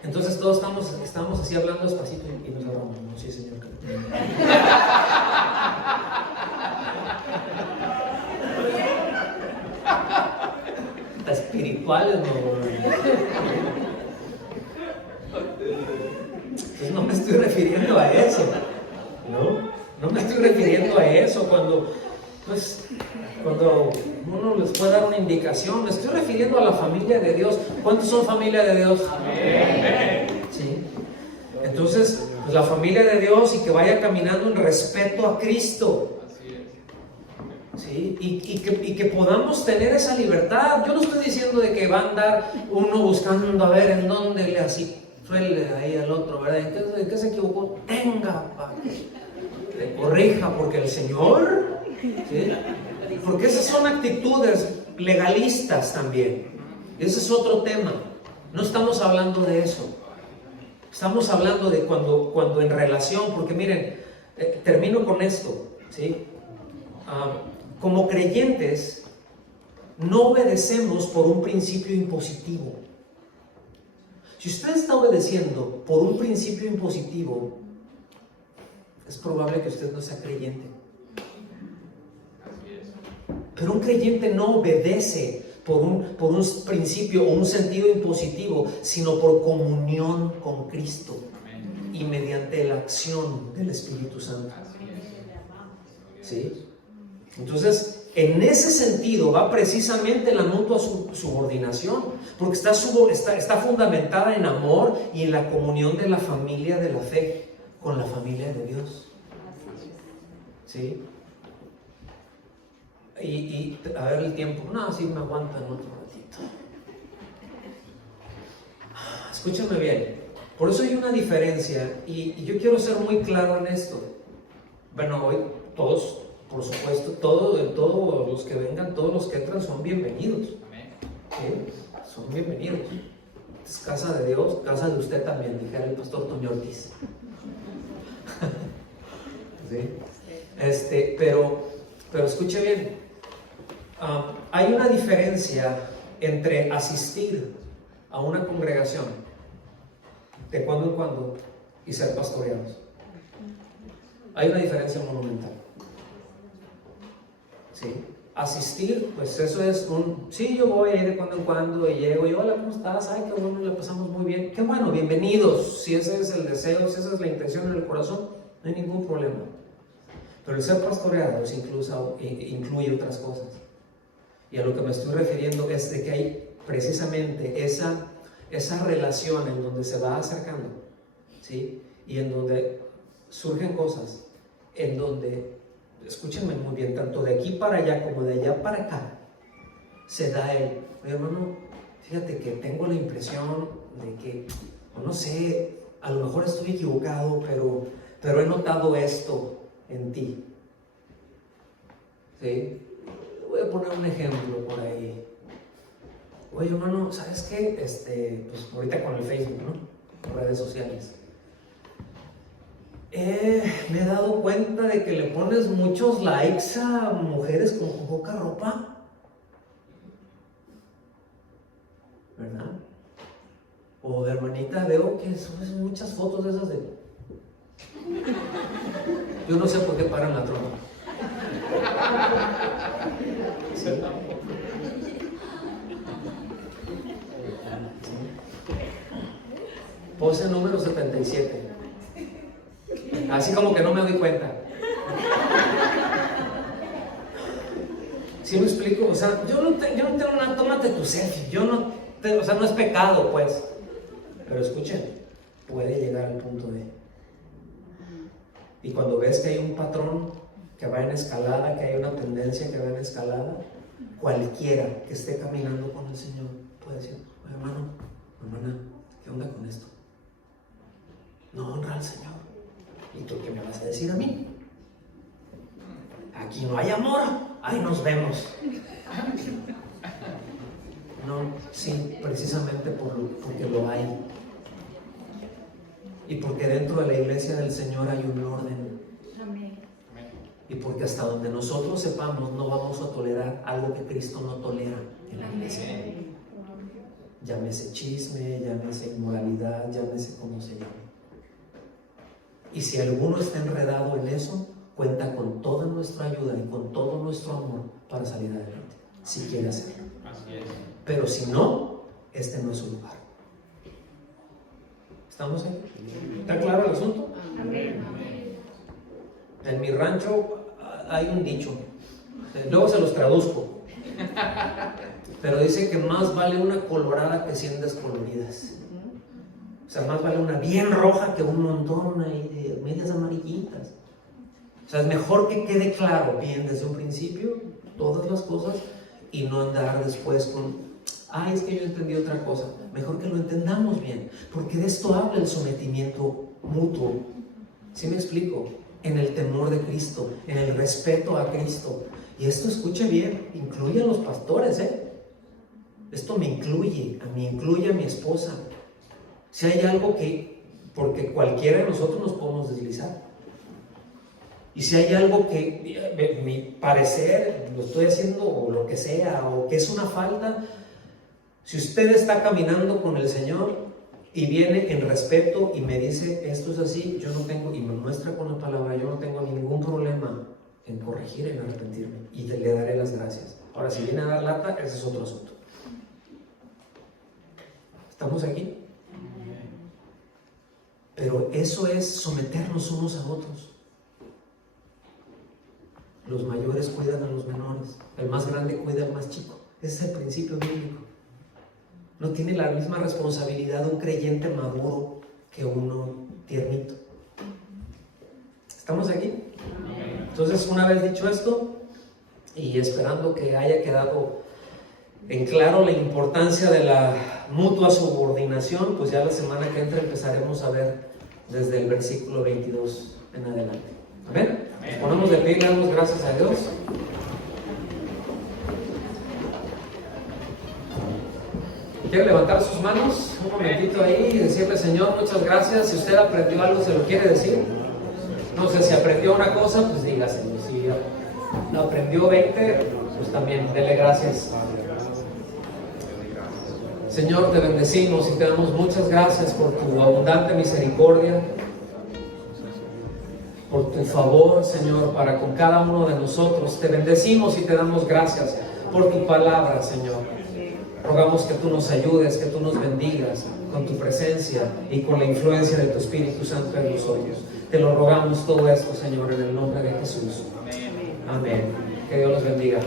Entonces todos estamos así hablando despacito y nos hablamos, no, sí, señor. Espirituales, no. Entonces no me estoy refiriendo a eso, no me estoy refiriendo a eso cuando uno les puede dar una indicación. Me estoy refiriendo a la familia de Dios. ¿Cuántos son familia de Dios? Amén. Sí. Entonces, pues la familia de Dios, y que vaya caminando en respeto a Cristo. ¿Sí? Y que podamos tener esa libertad. Yo no estoy diciendo de que va a andar uno buscando a ver en dónde le así suele ahí al otro, ¿verdad? ¿En qué se equivocó? Tenga para que le corrija, porque el Señor, ¿sí? Porque esas son actitudes legalistas también. Ese es otro tema. No estamos hablando de eso. Estamos hablando de cuando en relación, porque miren, termino con esto, ¿sí? Como creyentes, no obedecemos por un principio impositivo. Si usted está obedeciendo por un principio impositivo, es probable que usted no sea creyente. Pero un creyente no obedece por un principio o un sentido impositivo, sino por comunión con Cristo y mediante la acción del Espíritu Santo. ¿Sí? Entonces, en ese sentido va precisamente la mutua subordinación, porque está fundamentada en amor y en la comunión de la familia de la fe con la familia de Dios. ¿Sí? Y a ver el tiempo. No, sí me aguantan otro ratito. Escúchame bien. Por eso hay una diferencia, y yo quiero ser muy claro en esto. Bueno, hoy todos, por supuesto, todos los que vengan, todos los que entran son bienvenidos. ¿Sí? Son bienvenidos. Es casa de Dios, casa de usted también, dijera el pastor Toño Ortiz. ¿Sí? Pero escuche bien. Hay una diferencia entre asistir a una congregación de cuando en cuando y ser pastoreados. Hay una diferencia monumental. ¿Sí? Asistir, pues eso es sí, yo voy a ir de cuando en cuando y llego y hola, ¿cómo estás? Ay, qué bueno, la pasamos muy bien. Qué bueno, bienvenidos. Si ese es el deseo, si esa es la intención en el corazón, no hay ningún problema. Pero el ser pastoreado incluye otras cosas. Y a lo que me estoy refiriendo es de que hay precisamente esa relación en donde se va acercando, ¿sí? Y en donde surgen cosas, en donde, escúchenme muy bien, tanto de aquí para allá como de allá para acá, se da oye, hermano, fíjate que tengo la impresión de que, no sé, a lo mejor estoy equivocado, pero he notado esto en ti. ¿Sí? Voy a poner un ejemplo por ahí. Oye, hermano, ¿sabes qué? Pues ahorita con el Facebook, ¿no? Redes sociales. Me he dado cuenta de que le pones muchos likes a mujeres con poca ropa. ¿Verdad? O de hermanita, veo que subes muchas fotos de esas de... Yo no sé por qué paran la trompa. Pose número 77. Así como que no me doy cuenta. ¿Sí me explico? O sea, yo no tengo una, tómate tu selfie. O sea, no es pecado, pues. Pero escuchen, puede llegar al punto de. Y cuando ves que hay un patrón que va en escalada, que hay una tendencia que va en escalada, cualquiera que esté caminando con el Señor puede decir, hermano, hermana, ¿qué onda con esto? No honra al Señor. ¿Y tú qué me vas a decir a mí? Aquí no hay amor, ahí nos vemos. No, sí, precisamente porque lo hay. Y porque dentro de la iglesia del Señor hay un orden. Y porque hasta donde nosotros sepamos no vamos a tolerar algo que Cristo no tolera en la iglesia. Llámese chisme, llámese inmoralidad, llámese como se llame. Y si alguno está enredado en eso, cuenta con toda nuestra ayuda y con todo nuestro amor para salir adelante, si quiere hacerlo. Así es. Pero si no, este no es su lugar. ¿Estamos ahí? ¿Está claro el asunto? Amén. En mi rancho hay un dicho, luego se los traduzco, pero dice que más vale una colorada que 100 descoloridas. O sea, más vale una bien roja que un montón ahí de medias amarillitas. O sea, es mejor que quede claro bien desde un principio todas las cosas y no andar después con, ay, es que yo entendí otra cosa. Mejor que lo entendamos bien, porque de esto habla el sometimiento mutuo. ¿Sí me explico? En el temor de Cristo, en el respeto a Cristo. Y esto, escuche bien, incluye a los pastores, Esto me incluye a mí, incluye a mi esposa. Si hay algo que, porque cualquiera de nosotros nos podemos deslizar. Y si hay algo que, mi parecer, lo estoy haciendo o lo que sea, o que es una falta, si usted está caminando con el Señor y viene en respeto y me dice, esto es así, yo no tengo, y me muestra con la palabra, yo no tengo ningún problema en corregir, en arrepentirme, y le daré las gracias. Ahora, si viene a dar lata, ese es otro asunto. ¿Estamos aquí? Pero eso es someternos unos a otros. Los mayores cuidan a los menores, el más grande cuida al más chico. Ese es el principio bíblico. No tiene la misma responsabilidad un creyente maduro que uno tiernito. ¿Estamos aquí? Entonces, una vez dicho esto, y esperando que haya quedado en claro la importancia de la mutua subordinación, pues ya la semana que entra empezaremos a ver desde el versículo 22 en adelante. ¿Amén? Nos ponemos de pie y damos gracias a Dios. ¿Quiere levantar sus manos un momentito ahí y decirle, Señor, muchas gracias? Si usted aprendió algo, ¿se lo quiere decir? No sé, si aprendió una cosa, pues dígaselo. Si aprendió 20, pues también dele gracias. Señor, te bendecimos y te damos muchas gracias por tu abundante misericordia, por tu favor, Señor, para con cada uno de nosotros. Te bendecimos y te damos gracias por tu palabra, Señor. Rogamos que tú nos ayudes, que tú nos bendigas con tu presencia y con la influencia de tu Espíritu Santo en nosotros. Te lo rogamos todo esto, Señor, en el nombre de Jesús. Amén. Que Dios los bendiga.